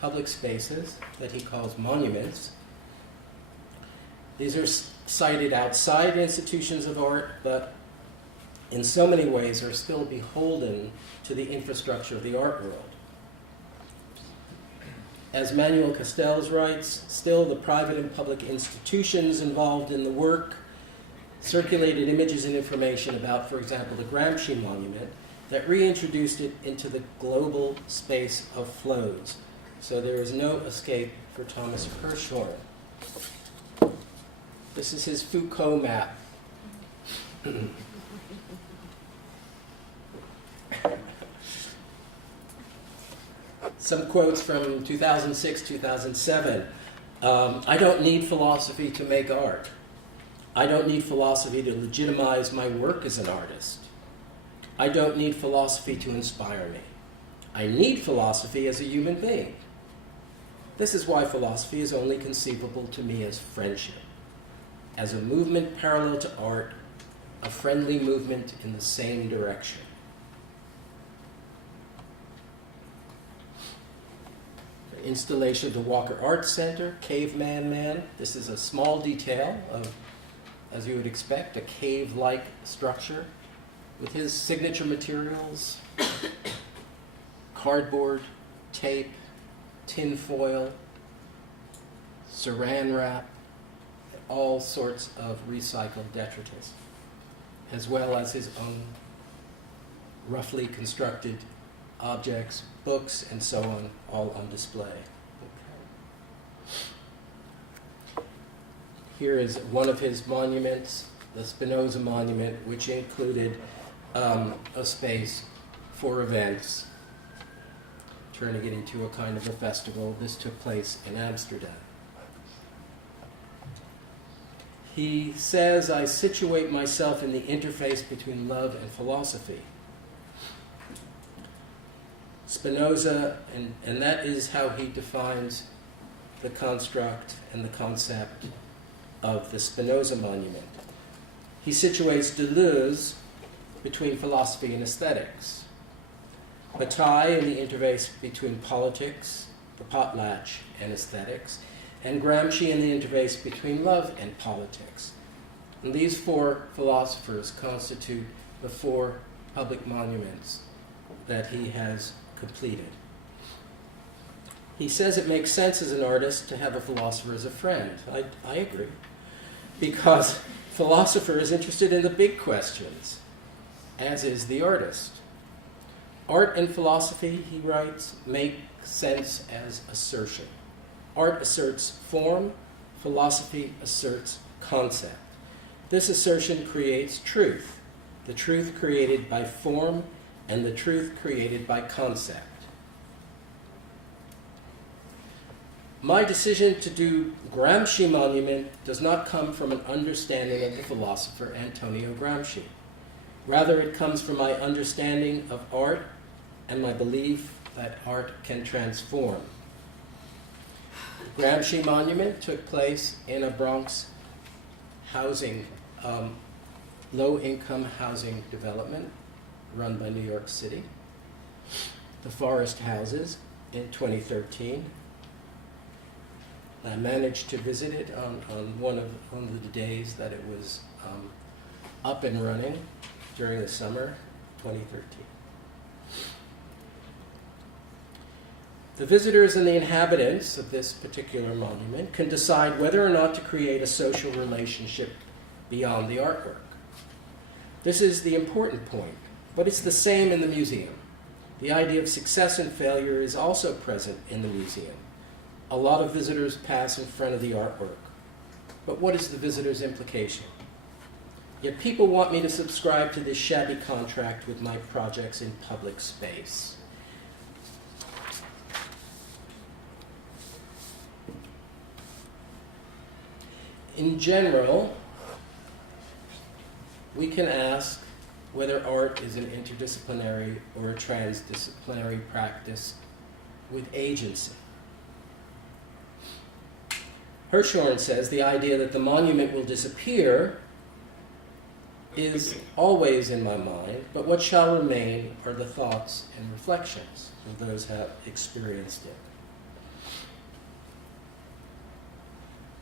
public spaces that he calls monuments. These are sited outside institutions of art, but in so many ways are still beholden to the infrastructure of the art world. As Manuel Castells writes, still the private and public institutions involved in the work circulated images and information about, for example, the Gramsci Monument that reintroduced it into the global space of flows. So there is no escape for Thomas Hirschhorn. This is his Foucault map. Some quotes from 2006, 2007. I don't need philosophy to make art. I don't need philosophy to legitimize my work as an artist. I don't need philosophy to inspire me. I need philosophy as a human being. This is why philosophy is only conceivable to me as friendship, as a movement parallel to art, a friendly movement in the same direction. The installation of the Walker Arts Center, Caveman Man. This is a small detail of, as you would expect, a cave-like structure with his signature materials, cardboard, tape, tin foil, saran wrap, all sorts of recycled detritus, as well as his own roughly constructed objects, books, and so on, all on display. Okay. Here is one of his monuments, the Spinoza Monument, which included a space for events, turning it into a kind of a festival. This took place in Amsterdam. He says, I situate myself in the interface between love and philosophy. Spinoza, and that is how he defines the construct and the concept of the Spinoza Monument. He situates Deleuze between philosophy and aesthetics, Bataille in the interface between politics, the potlatch, and aesthetics, and Gramsci in the interface between love and politics. And these four philosophers constitute the four public monuments that he has completed. He says it makes sense as an artist to have a philosopher as a friend. I agree. Because philosopher is interested in the big questions, as is the artist. Art and philosophy, he writes, make sense as assertion. Art asserts form, philosophy asserts concept. This assertion creates truth, the truth created by form and the truth created by concept. My decision to do Gramsci Monument does not come from an understanding of the philosopher Antonio Gramsci. Rather, it comes from my understanding of art and my belief that art can transform. The Gramsci Monument took place in a Bronx housing, low-income housing development run by New York City, the Forest Houses, in 2013. I managed to visit it on one of the days that it was up and running during the summer 2013. The visitors and the inhabitants of this particular monument can decide whether or not to create a social relationship beyond the artwork. This is the important point, but it's the same in the museum. The idea of success and failure is also present in the museum. A lot of visitors pass in front of the artwork. But what is the visitor's implication? Yet people want me to subscribe to this shabby contract with my projects in public space. In general, we can ask whether art is an interdisciplinary or a transdisciplinary practice with agency. Hirschhorn says the idea that the monument will disappear is always in my mind, but what shall remain are the thoughts and reflections of those who have experienced it.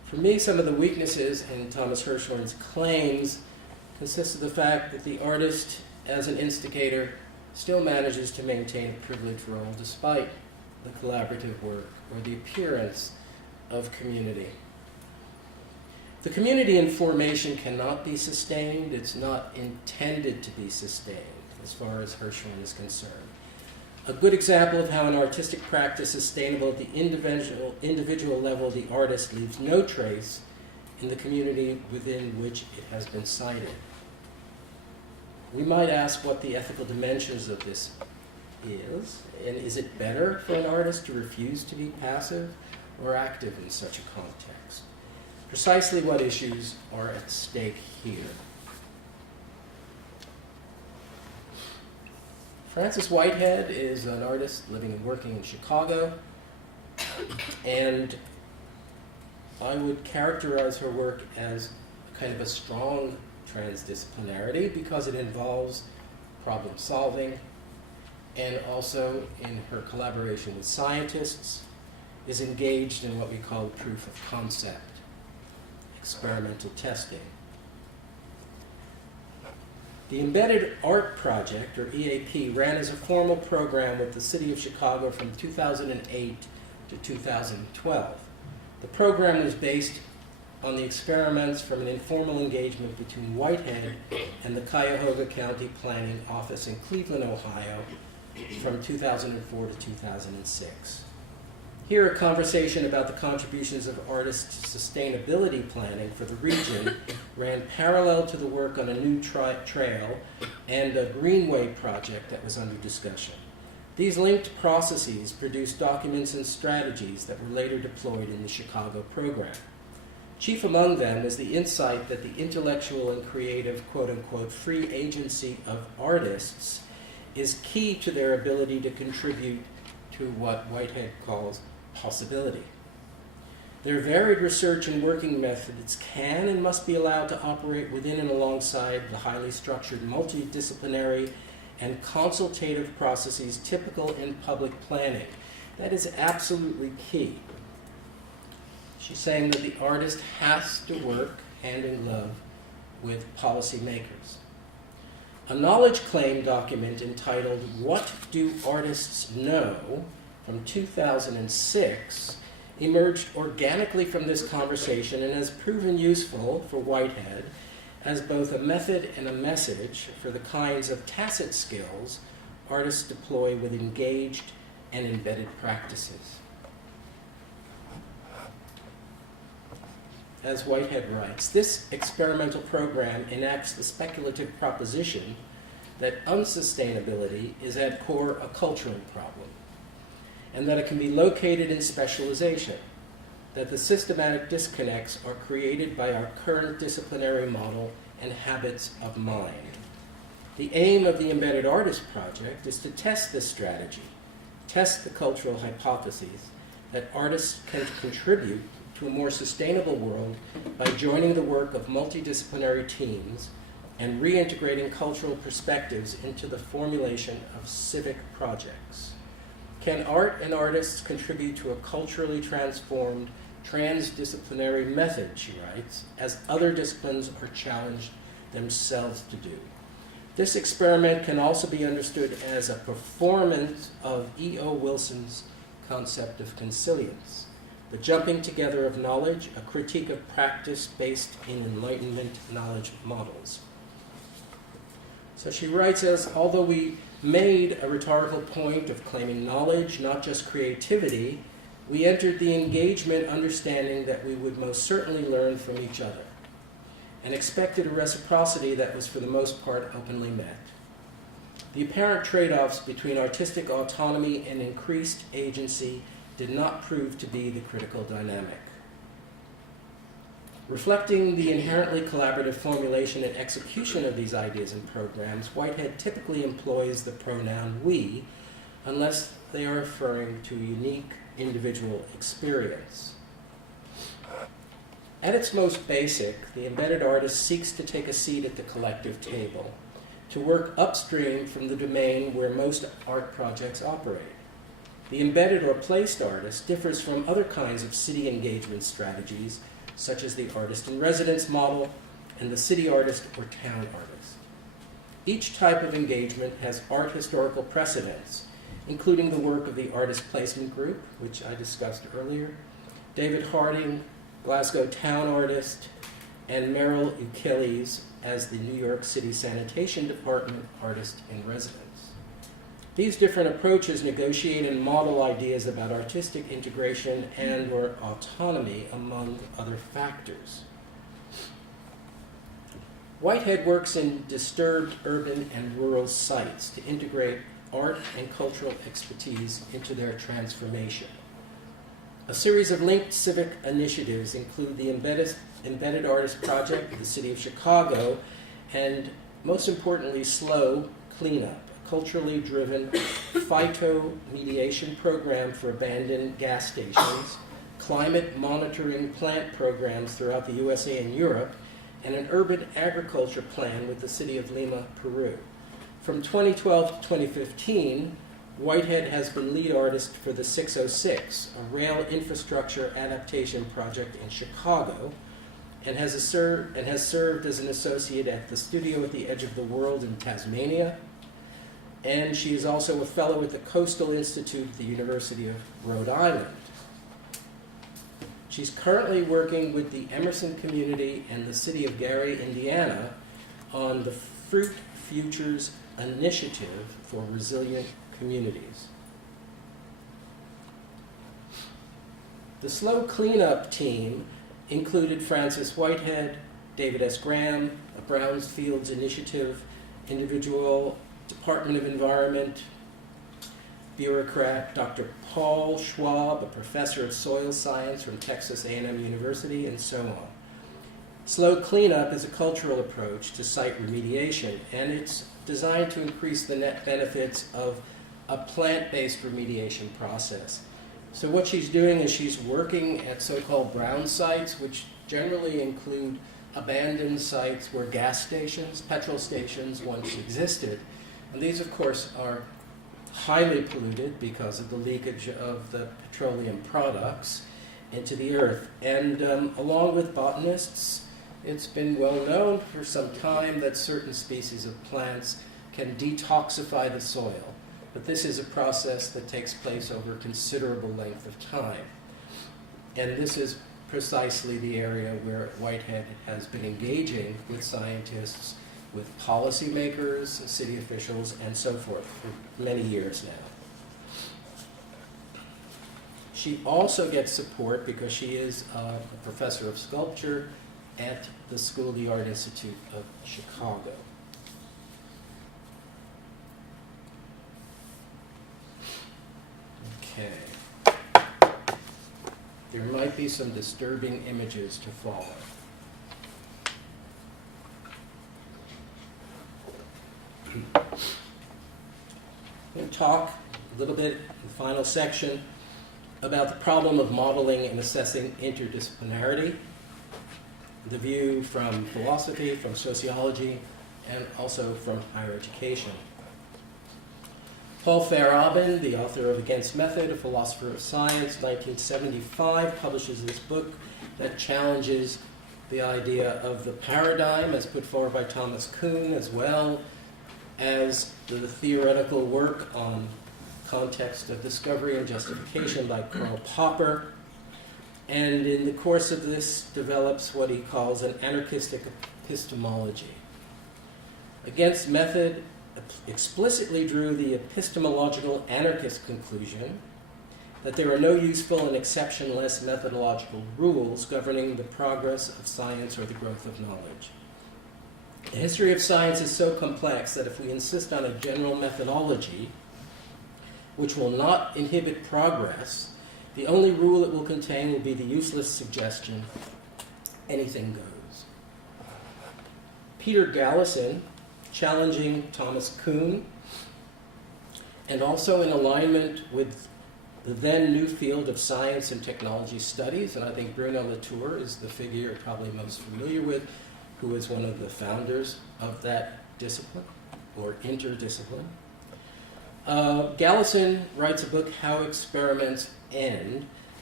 For me, some of the weaknesses in Thomas Hirschhorn's claims consist of the fact that the artist, as an instigator, still manages to maintain a privileged role despite the collaborative work or the appearance of community. The community in formation cannot be sustained. It's not intended to be sustained as far as Hirschhorn is concerned. A good example of how an artistic practice is sustainable at the individual level, the artist leaves no trace in the community within which it has been cited. We might ask what the ethical dimensions of this is, and is it better for an artist to refuse to be passive or active in such a context? Precisely what issues are at stake here? Frances Whitehead is an artist living and working in Chicago, and I would characterize her work as kind of a strong transdisciplinarity because it involves problem solving, and also in her collaboration with scientists is engaged in what we call proof of concept, experimental testing. The Embedded Art Project, or EAP, ran as a formal program with the City of Chicago from 2008 to 2012. The program was based on the experiments from an informal engagement between Whitehead and the Cuyahoga County Planning Office in Cleveland, Ohio, from 2004 to 2006. Here, a conversation about the contributions of artists to sustainability planning for the region ran parallel to the work on a new trail and a greenway project that was under discussion. These linked processes produced documents and strategies that were later deployed in the Chicago program. Chief among them is the insight that the intellectual and creative, quote-unquote, free agency of artists is key to their ability to contribute to what Whitehead calls possibility. Their varied research and working methods can and must be allowed to operate within and alongside the highly structured, multidisciplinary, and consultative processes typical in public planning. That is absolutely key. She's saying that the artist has to work hand in glove with policymakers. A knowledge claim document entitled "What Do Artists Know?" from 2006 emerged organically from this conversation and has proven useful for Whitehead as both a method and a message for the kinds of tacit skills artists deploy with engaged and embedded practices. As Whitehead writes, this experimental program enacts the speculative proposition that unsustainability is at core a cultural problem, and that it can be located in specialization, that the systematic disconnects are created by our current disciplinary model and habits of mind. The aim of the Embedded Artist Project is to test this strategy, test the cultural hypotheses that artists can contribute to a more sustainable world by joining the work of multidisciplinary teams and reintegrating cultural perspectives into the formulation of civic projects. Can art and artists contribute to a culturally transformed, transdisciplinary method, she writes, as other disciplines are challenged themselves to do? This experiment can also be understood as a performance of E.O. Wilson's concept of consilience, the jumping together of knowledge, a critique of practice based in Enlightenment knowledge models. So she writes us, although we made a rhetorical point of claiming knowledge, not just creativity, we entered the engagement understanding that we would most certainly learn from each other, and expected a reciprocity that was for the most part openly met. The apparent trade-offs between artistic autonomy and increased agency did not prove to be the critical dynamic. Reflecting the inherently collaborative formulation and execution of these ideas and programs, Whitehead typically employs the pronoun we, unless they are referring to a unique individual experience. At its most basic, the embedded artist seeks to take a seat at the collective table, to work upstream from the domain where most art projects operate. The embedded or placed artist differs from other kinds of city engagement strategies, such as the artist-in-residence model and the city artist or town artist. Each type of engagement has art historical precedents, including the work of the Artist Placement Group, which I discussed earlier, David Harding, Glasgow town artist, and Merrill Uchilles as the New York City Sanitation Department artist-in-residence. These different approaches negotiate and model ideas about artistic integration and or autonomy, among other factors. Whitehead works in disturbed urban and rural sites to integrate art and cultural expertise into their transformation. A series of linked civic initiatives include the Embedded Artist Project of the City of Chicago and, most importantly, Slow Cleanup, a culturally driven phytomediation program for abandoned gas stations, climate monitoring plant programs throughout the USA and Europe, and an urban agriculture plan with the city of Lima, Peru. From 2012 to 2015, Whitehead has been lead artist for the 606, a rail infrastructure adaptation project in Chicago, and has served as an associate at the Studio at the Edge of the World in Tasmania, and she is also a fellow at the Coastal Institute at the University of Rhode Island. She's currently working with the Emerson community and the city of Gary, Indiana, on the Fruit Futures Initiative for Resilient Communities. The Slow Cleanup team included Francis Whitehead, David S. Graham, a Brownfields Initiative individual, Department of Environment bureaucrat, Dr. Paul Schwab, a professor of soil science from Texas A&M University, and so on. Slow Cleanup is a cultural approach to site remediation, and it's designed to increase the net benefits of a plant-based remediation process. So what she's doing is she's working at so-called brown sites, which generally include abandoned sites where gas stations, petrol stations once existed. And these, of course, are highly polluted because of the leakage of the petroleum products into the earth. And along with botanists, it's been well known for some time that certain species of plants can detoxify the soil. But this is a process that takes place over a considerable length of time. And this is precisely the area where Whitehead has been engaging with scientists, with policymakers, city officials, and so forth for many years now. She also gets support because she is a professor of sculpture at the School of the Art Institute of Chicago. Okay. There might be some disturbing images to follow. I'm going to talk a little bit in the final section about the problem of modeling and assessing interdisciplinarity, the view from philosophy, from sociology, and also from higher education. Paul Feyerabend, the author of Against Method, a philosopher of science, 1975, publishes this book that challenges the idea of the paradigm as put forward by Thomas Kuhn, as well as the theoretical work on context of discovery and justification by Karl Popper. And in the course of this, develops what he calls an anarchistic epistemology. Against Method explicitly drew the epistemological anarchist conclusion that there are no useful and exceptionless methodological rules governing the progress of science or the growth of knowledge. The history of science is so complex that if we insist on a general methodology which will not inhibit progress, the only rule it will contain will be the useless suggestion, anything goes. Peter Galison, challenging Thomas Kuhn, and also in alignment with the then new field of science and technology studies, and I think Bruno Latour is the figure you're probably most familiar with, who is one of the founders of that discipline, or interdiscipline. Galison writes a book, How Experiments End,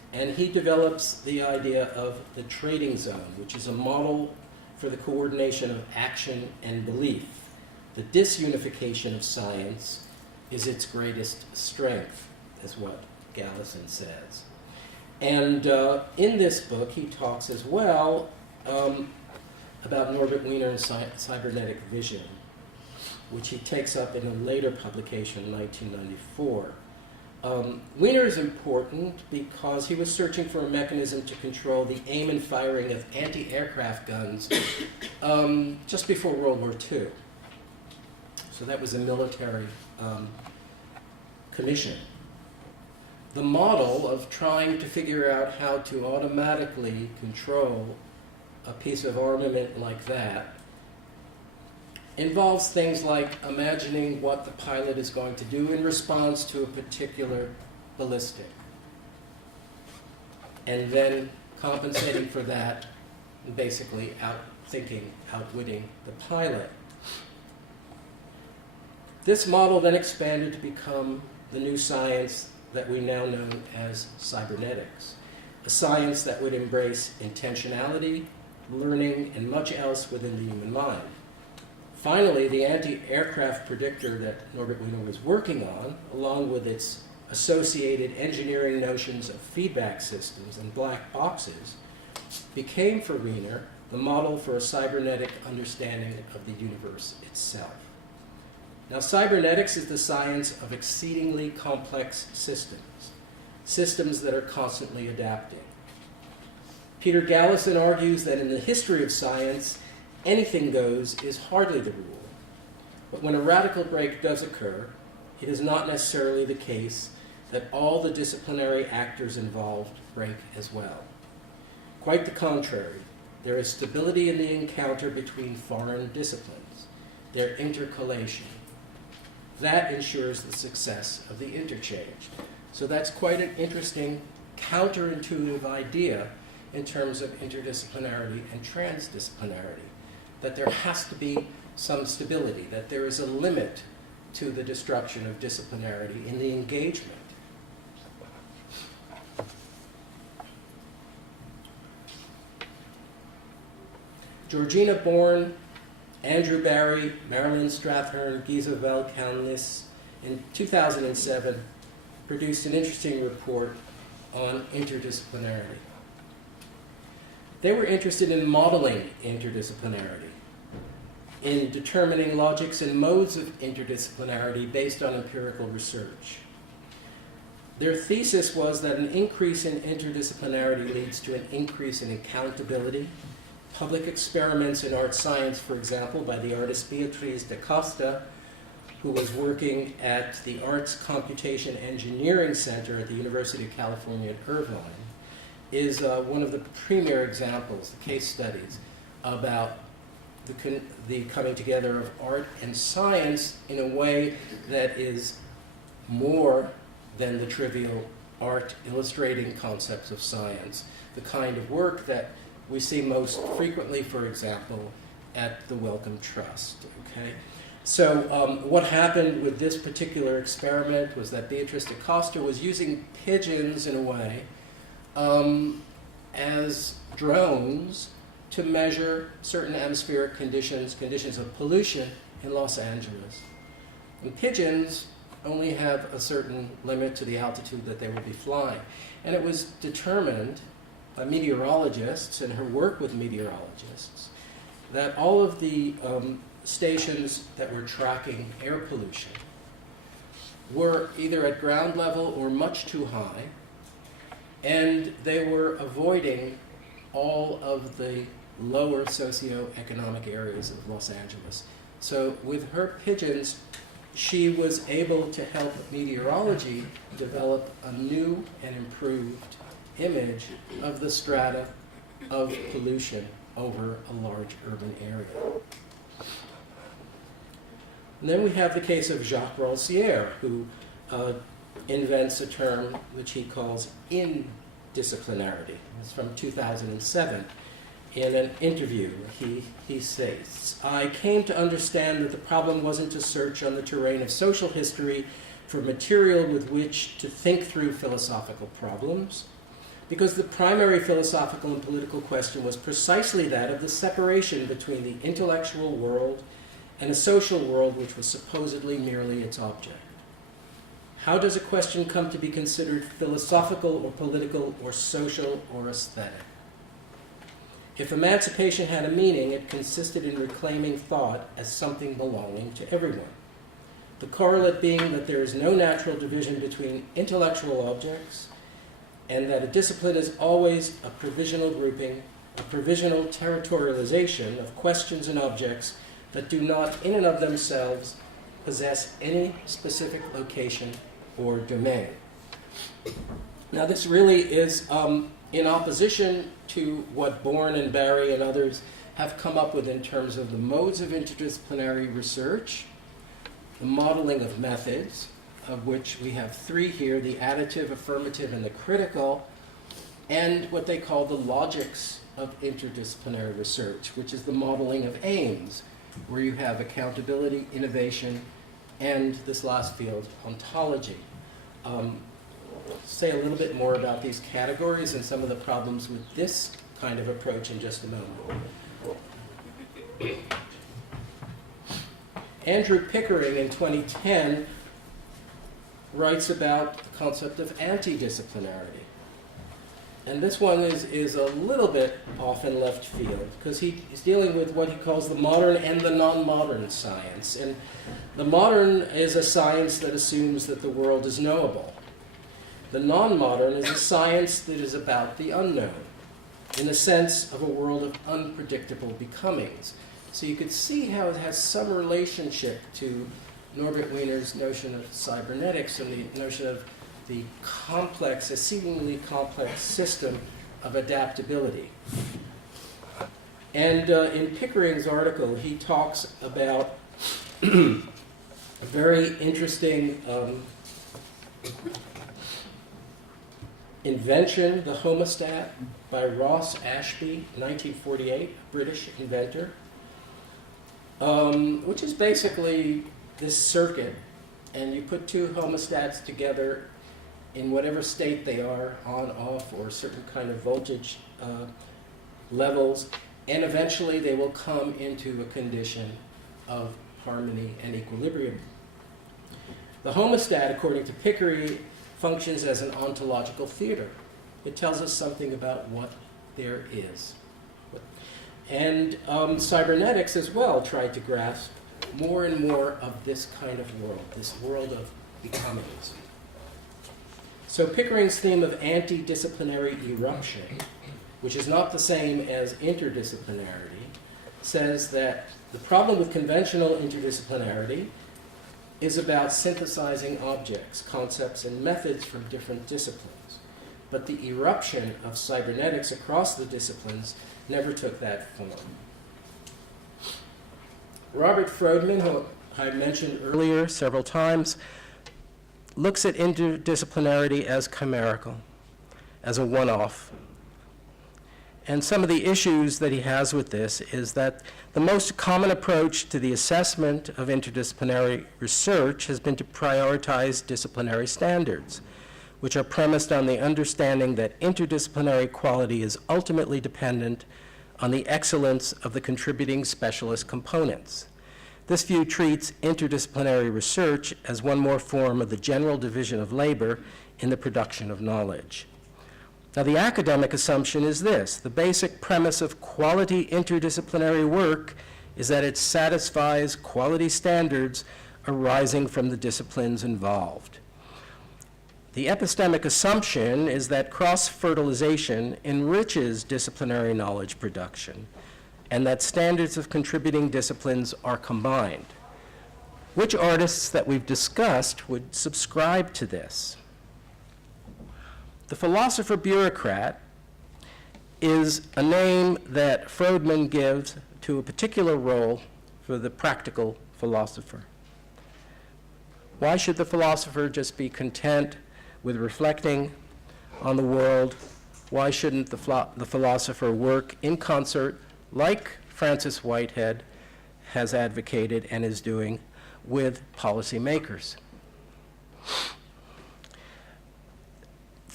And he develops the idea of the trading zone, which is a model for the coordination of action and belief. The disunification of science is its greatest strength, is what Galison says. And in this book, he talks as well about Norbert Wiener and cybernetic vision, which he takes up in a later publication in 1994. Wiener is important because he was searching for a mechanism to control the aim and firing of anti-aircraft guns just before World War II. So that was a military commission. The model of trying to figure out how to automatically control a piece of armament like that involves things like imagining what the pilot is going to do in response to a particular ballistic, and then compensating for that, and basically outwitting the pilot. This model then expanded to become the new science that we now know as cybernetics, a science that would embrace intentionality, learning, and much else within the human mind. Finally, the anti-aircraft predictor that Norbert Wiener was working on, along with its associated engineering notions of feedback systems and black boxes, became for Wiener the model for a cybernetic understanding of the universe itself. Now, cybernetics is the science of exceedingly complex systems, systems that are constantly adapting. Peter Galison argues that in the history of science, anything goes is hardly the rule. But when a radical break does occur, it is not necessarily the case that all the disciplinary actors involved break as well. Quite the contrary, there is stability in the encounter between foreign disciplines, their intercalation. That ensures the success of the interchange. So that's quite an interesting counterintuitive idea in terms of interdisciplinarity and transdisciplinarity, that there has to be some stability, that there is a limit to the destruction of disciplinarity in the engagement. Georgina Bourne, Andrew Barry, Marilyn Strathern, Giza Valkanis, in 2007, produced an interesting report on interdisciplinarity. They were interested in modeling interdisciplinarity, in determining logics and modes of interdisciplinarity based on empirical research. Their thesis was that an increase in interdisciplinarity leads to an increase in accountability. Public experiments in art science, for example, by the artist Beatriz da Costa, who was working at the Arts Computation Engineering Center at the University of California at Irvine, is one of the premier examples, the case studies, about the coming together of art and science in a way that is more than the trivial art illustrating concepts of science, the kind of work that we see most frequently, for example, at the Wellcome Trust. Okay? So what happened with this particular experiment was that Beatriz da Costa was using pigeons in a way as drones to measure certain atmospheric conditions, conditions of pollution in Los Angeles. And pigeons only have a certain limit to the altitude that they will be flying. And it was determined by meteorologists and her work with meteorologists that all of the stations that were tracking air pollution were either at ground level or much too high, and they were avoiding all of the lower socioeconomic areas of Los Angeles. So with her pigeons, she was able to help meteorology develop a new and improved image of the strata of pollution over a large urban area. And then we have the case of Jacques Rancière, who invents a term which he calls indisciplinarity. It's from 2007. In an interview, he says, "I came to understand that the problem wasn't to search on the terrain of social history for material with which to think through philosophical problems, because the primary philosophical and political question was precisely that of the separation between the intellectual world and a social world which was supposedly merely its object. How does a question come to be considered philosophical or political or social or aesthetic? If emancipation had a meaning, it consisted in reclaiming thought as something belonging to everyone. The correlate being that there is no natural division between intellectual objects and that a discipline is always a provisional grouping, a provisional territorialization of questions and objects that do not in and of themselves possess any specific location or domain. Now this really is in opposition to what Bourne and Barry and others have come up with in terms of the modes of interdisciplinary research, the modeling of methods, of which we have three here, the additive, affirmative, and the critical, and what they call the logics of interdisciplinary research, which is the modeling of aims, where you have accountability, innovation, and this last field, ontology. Say a little bit more about these categories and some of the problems with this kind of approach in just a moment. Andrew Pickering in 2010 writes about the concept of anti-disciplinarity. And this one is a little bit off in left field because he's dealing with what he calls the modern and the non-modern science. And the modern is a science that assumes that the world is knowable. The non-modern is a science that is about the unknown, in the sense of a world of unpredictable becomings. So you could see how it has some relationship to Norbert Wiener's notion of cybernetics and the notion of the complex, a seemingly complex system of adaptability. And in Pickering's article, he talks about a very interesting invention, the homostat, by Ross Ashby, 1948, British inventor, which is basically this circuit, and you put two homostats together in whatever state they are, on, off, or certain kind of voltage levels, and eventually they will come into a condition of harmony and equilibrium. The homostat, according to Pickering, functions as an ontological theater. It tells us something about what there is. And cybernetics as well tried to grasp more and more of this kind of world, this world of becomings. So Pickering's theme of anti-disciplinary eruption, which is not the same as interdisciplinarity, says that the problem with conventional interdisciplinarity is about synthesizing objects, concepts, and methods from different disciplines. But the eruption of cybernetics across the disciplines never took that form. Robert Frodman, who I mentioned earlier several times, looks at interdisciplinarity as chimerical, as a one-off. And some of the issues that he has with this is that the most common approach to the assessment of interdisciplinary research has been to prioritize disciplinary standards, which are premised on the understanding that interdisciplinary quality is ultimately dependent on the excellence of the contributing specialist components. This view treats interdisciplinary research as one more form of the general division of labor in the production of knowledge. Now, the academic assumption is this: the basic premise of quality interdisciplinary work is that it satisfies quality standards arising from the disciplines involved. The epistemic assumption is that cross-fertilization enriches disciplinary knowledge production, and that standards of contributing disciplines are combined. Which artists that we've discussed would subscribe to this? The philosopher bureaucrat is a name that Frodman gives to a particular role for the practical philosopher. Why should the philosopher just be content with reflecting on the world? Why shouldn't the philosopher work in concert, like Francis Whitehead has advocated and is doing, with policymakers?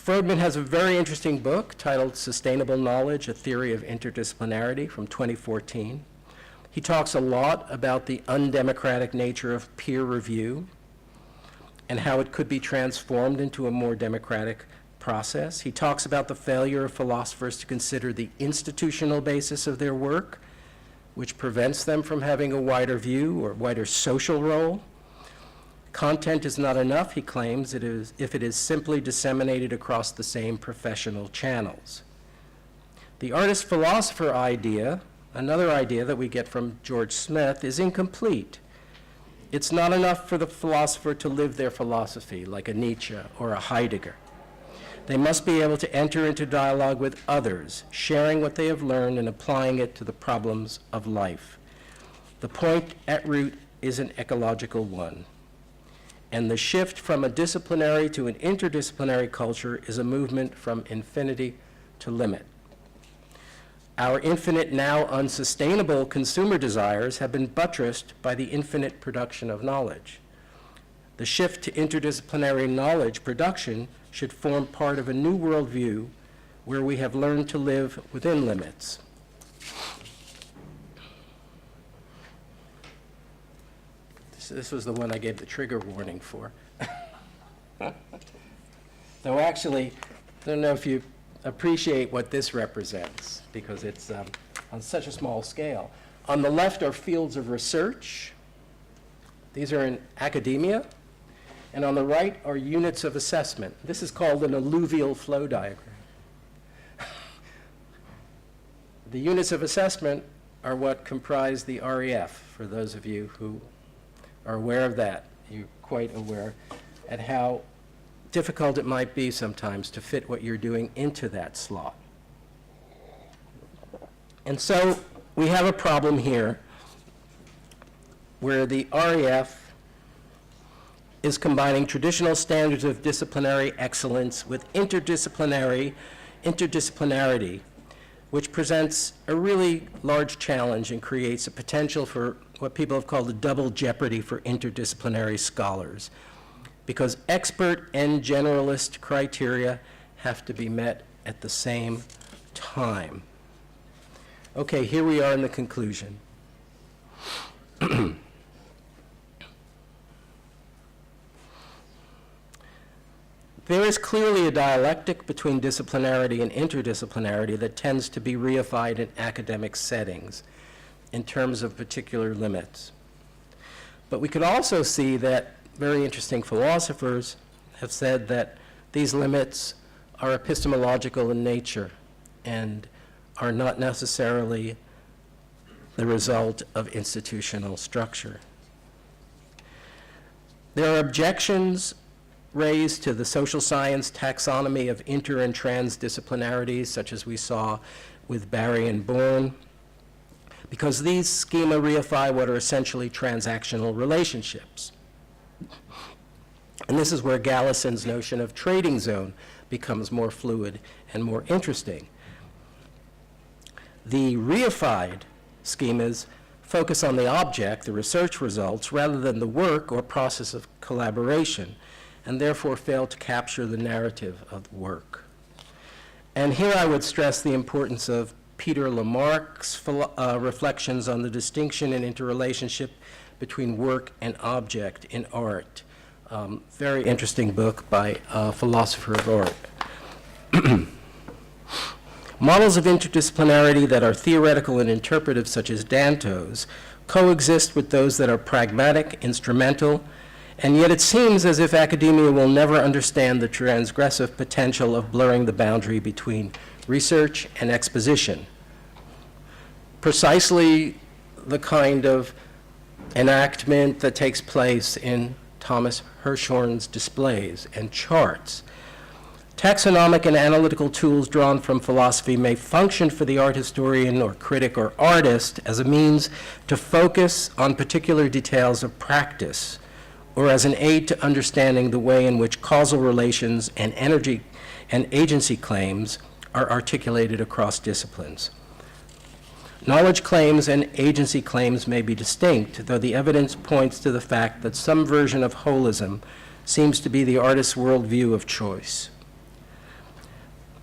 Frodman has a very interesting book titled Sustainable Knowledge, A Theory of Interdisciplinarity from 2014. He talks a lot about the undemocratic nature of peer review and how it could be transformed into a more democratic process. He talks about the failure of philosophers to consider the institutional basis of their work, which prevents them from having a wider view or wider social role. Content is not enough, he claims, if it is simply disseminated across the same professional channels. The artist-philosopher idea, another idea that we get from George Smith, is incomplete. It's not enough for the philosopher to live their philosophy, like a Nietzsche or a Heidegger. They must be able to enter into dialogue with others, sharing what they have learned and applying it to the problems of life. The point at root is an ecological one. And the shift from a disciplinary to an interdisciplinary culture is a movement from infinity to limit. Our infinite, now unsustainable consumer desires have been buttressed by the infinite production of knowledge. The shift to interdisciplinary knowledge production should form part of a new worldview where we have learned to live within limits. This was the one I gave the trigger warning for. Though actually, I don't know if you appreciate what this represents, because it's on such a small scale. On the left are fields of research. These are in academia. And on the right are units of assessment. This is called an alluvial flow diagram. The units of assessment are what comprise the REF, for those of you who are aware of that. You're quite aware at how difficult it might be sometimes to fit what you're doing into that slot. And so we have a problem here where the REF is combining traditional standards of disciplinary excellence with interdisciplinarity, which presents a really large challenge and creates a potential for what people have called a double jeopardy for interdisciplinary scholars, because expert and generalist criteria have to be met at the same time. Okay, here we are in the conclusion. There is clearly a dialectic between disciplinarity and interdisciplinarity that tends to be reified in academic settings in terms of particular limits. But we could also see that very interesting philosophers have said that these limits are epistemological in nature and are not necessarily the result of institutional structure. There are objections raised to the social science taxonomy of inter and transdisciplinarity, such as we saw with Barry and Bourne, because these schema reify what are essentially transactional relationships. And this is where Gallison's notion of trading zone becomes more fluid and more interesting. The reified schemas focus on the object, the research results, rather than the work or process of collaboration, and therefore fail to capture the narrative of the work. And here I would stress the importance of Peter Lamarck's reflections on the distinction and interrelationship between work and object in art. Very interesting book by a philosopher of art. Models of interdisciplinarity that are theoretical and interpretive, such as Danto's, coexist with those that are pragmatic, instrumental, and yet it seems as if academia will never understand the transgressive potential of blurring the boundary between research and exposition. Precisely the kind of enactment that takes place in Thomas Hirschhorn's displays and charts. Taxonomic and analytical tools drawn from philosophy may function for the art historian or critic or artist as a means to focus on particular details of practice, or as an aid to understanding the way in which causal relations and energy and agency claims are articulated across disciplines. Knowledge claims and agency claims may be distinct, though the evidence points to the fact that some version of holism seems to be the artist's worldview of choice.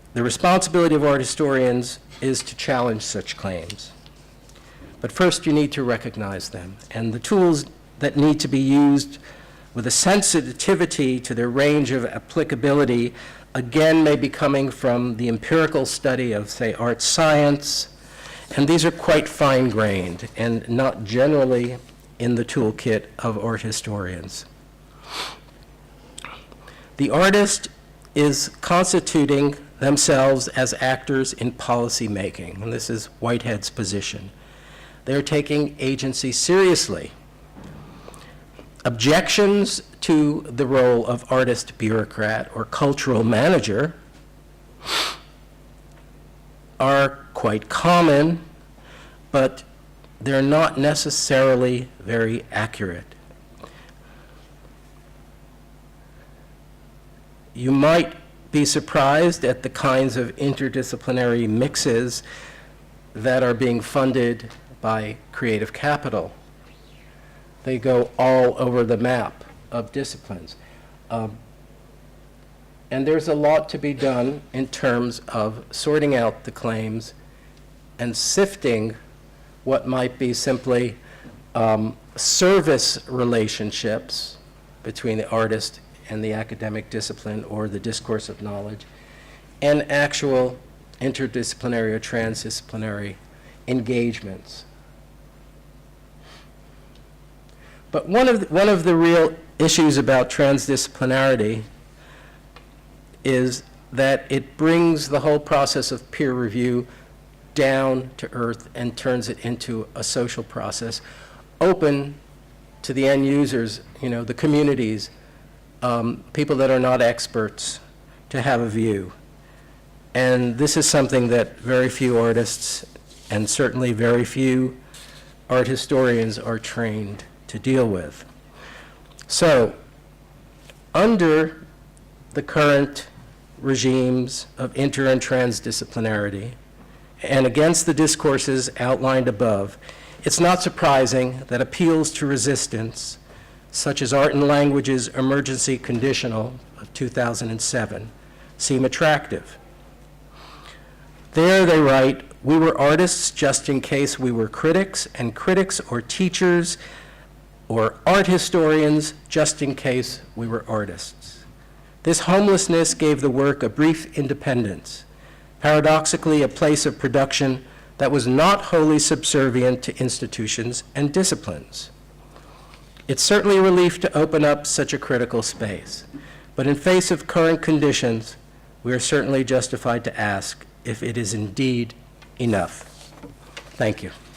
The responsibility of art historians is to challenge such claims. But first, you need to recognize them, and the tools that need to be used with a sensitivity to their range of applicability, again, may be coming from the empirical study of, say, art science, and these are quite fine-grained and not generally in the toolkit of art historians. The artist is constituting themselves as actors in policy making, and this is Whitehead's position. They're taking agency seriously. Objections to the role of artist bureaucrat or cultural manager are quite common, but they're not necessarily very accurate. You might be surprised at the kinds of interdisciplinary mixes that are being funded by creative capital. They go all over the map of disciplines. And there's a lot to be done in terms of sorting out the claims and sifting what might be simply service relationships between the artist and the academic discipline or the discourse of knowledge, and actual interdisciplinary or transdisciplinary engagements. But one of the real issues about transdisciplinarity is that it brings the whole process of peer review down to earth and turns it into a social process, open to the end users, the communities, people that are not experts, to have a view. And this is something that very few artists, and certainly very few art historians, are trained to deal with. So, under the current regimes of inter and transdisciplinarity, and against the discourses outlined above, it's not surprising that appeals to resistance, such as Art and Language's Emergency Conditional of 2007, seem attractive. There they write, "We were artists just in case we were critics, and critics or teachers or art historians just in case we were artists." This homelessness gave the work a brief independence, paradoxically a place of production that was not wholly subservient to institutions and disciplines. It's certainly a relief to open up such a critical space, but in face of current conditions, we are certainly justified to ask if it is indeed enough. Thank you.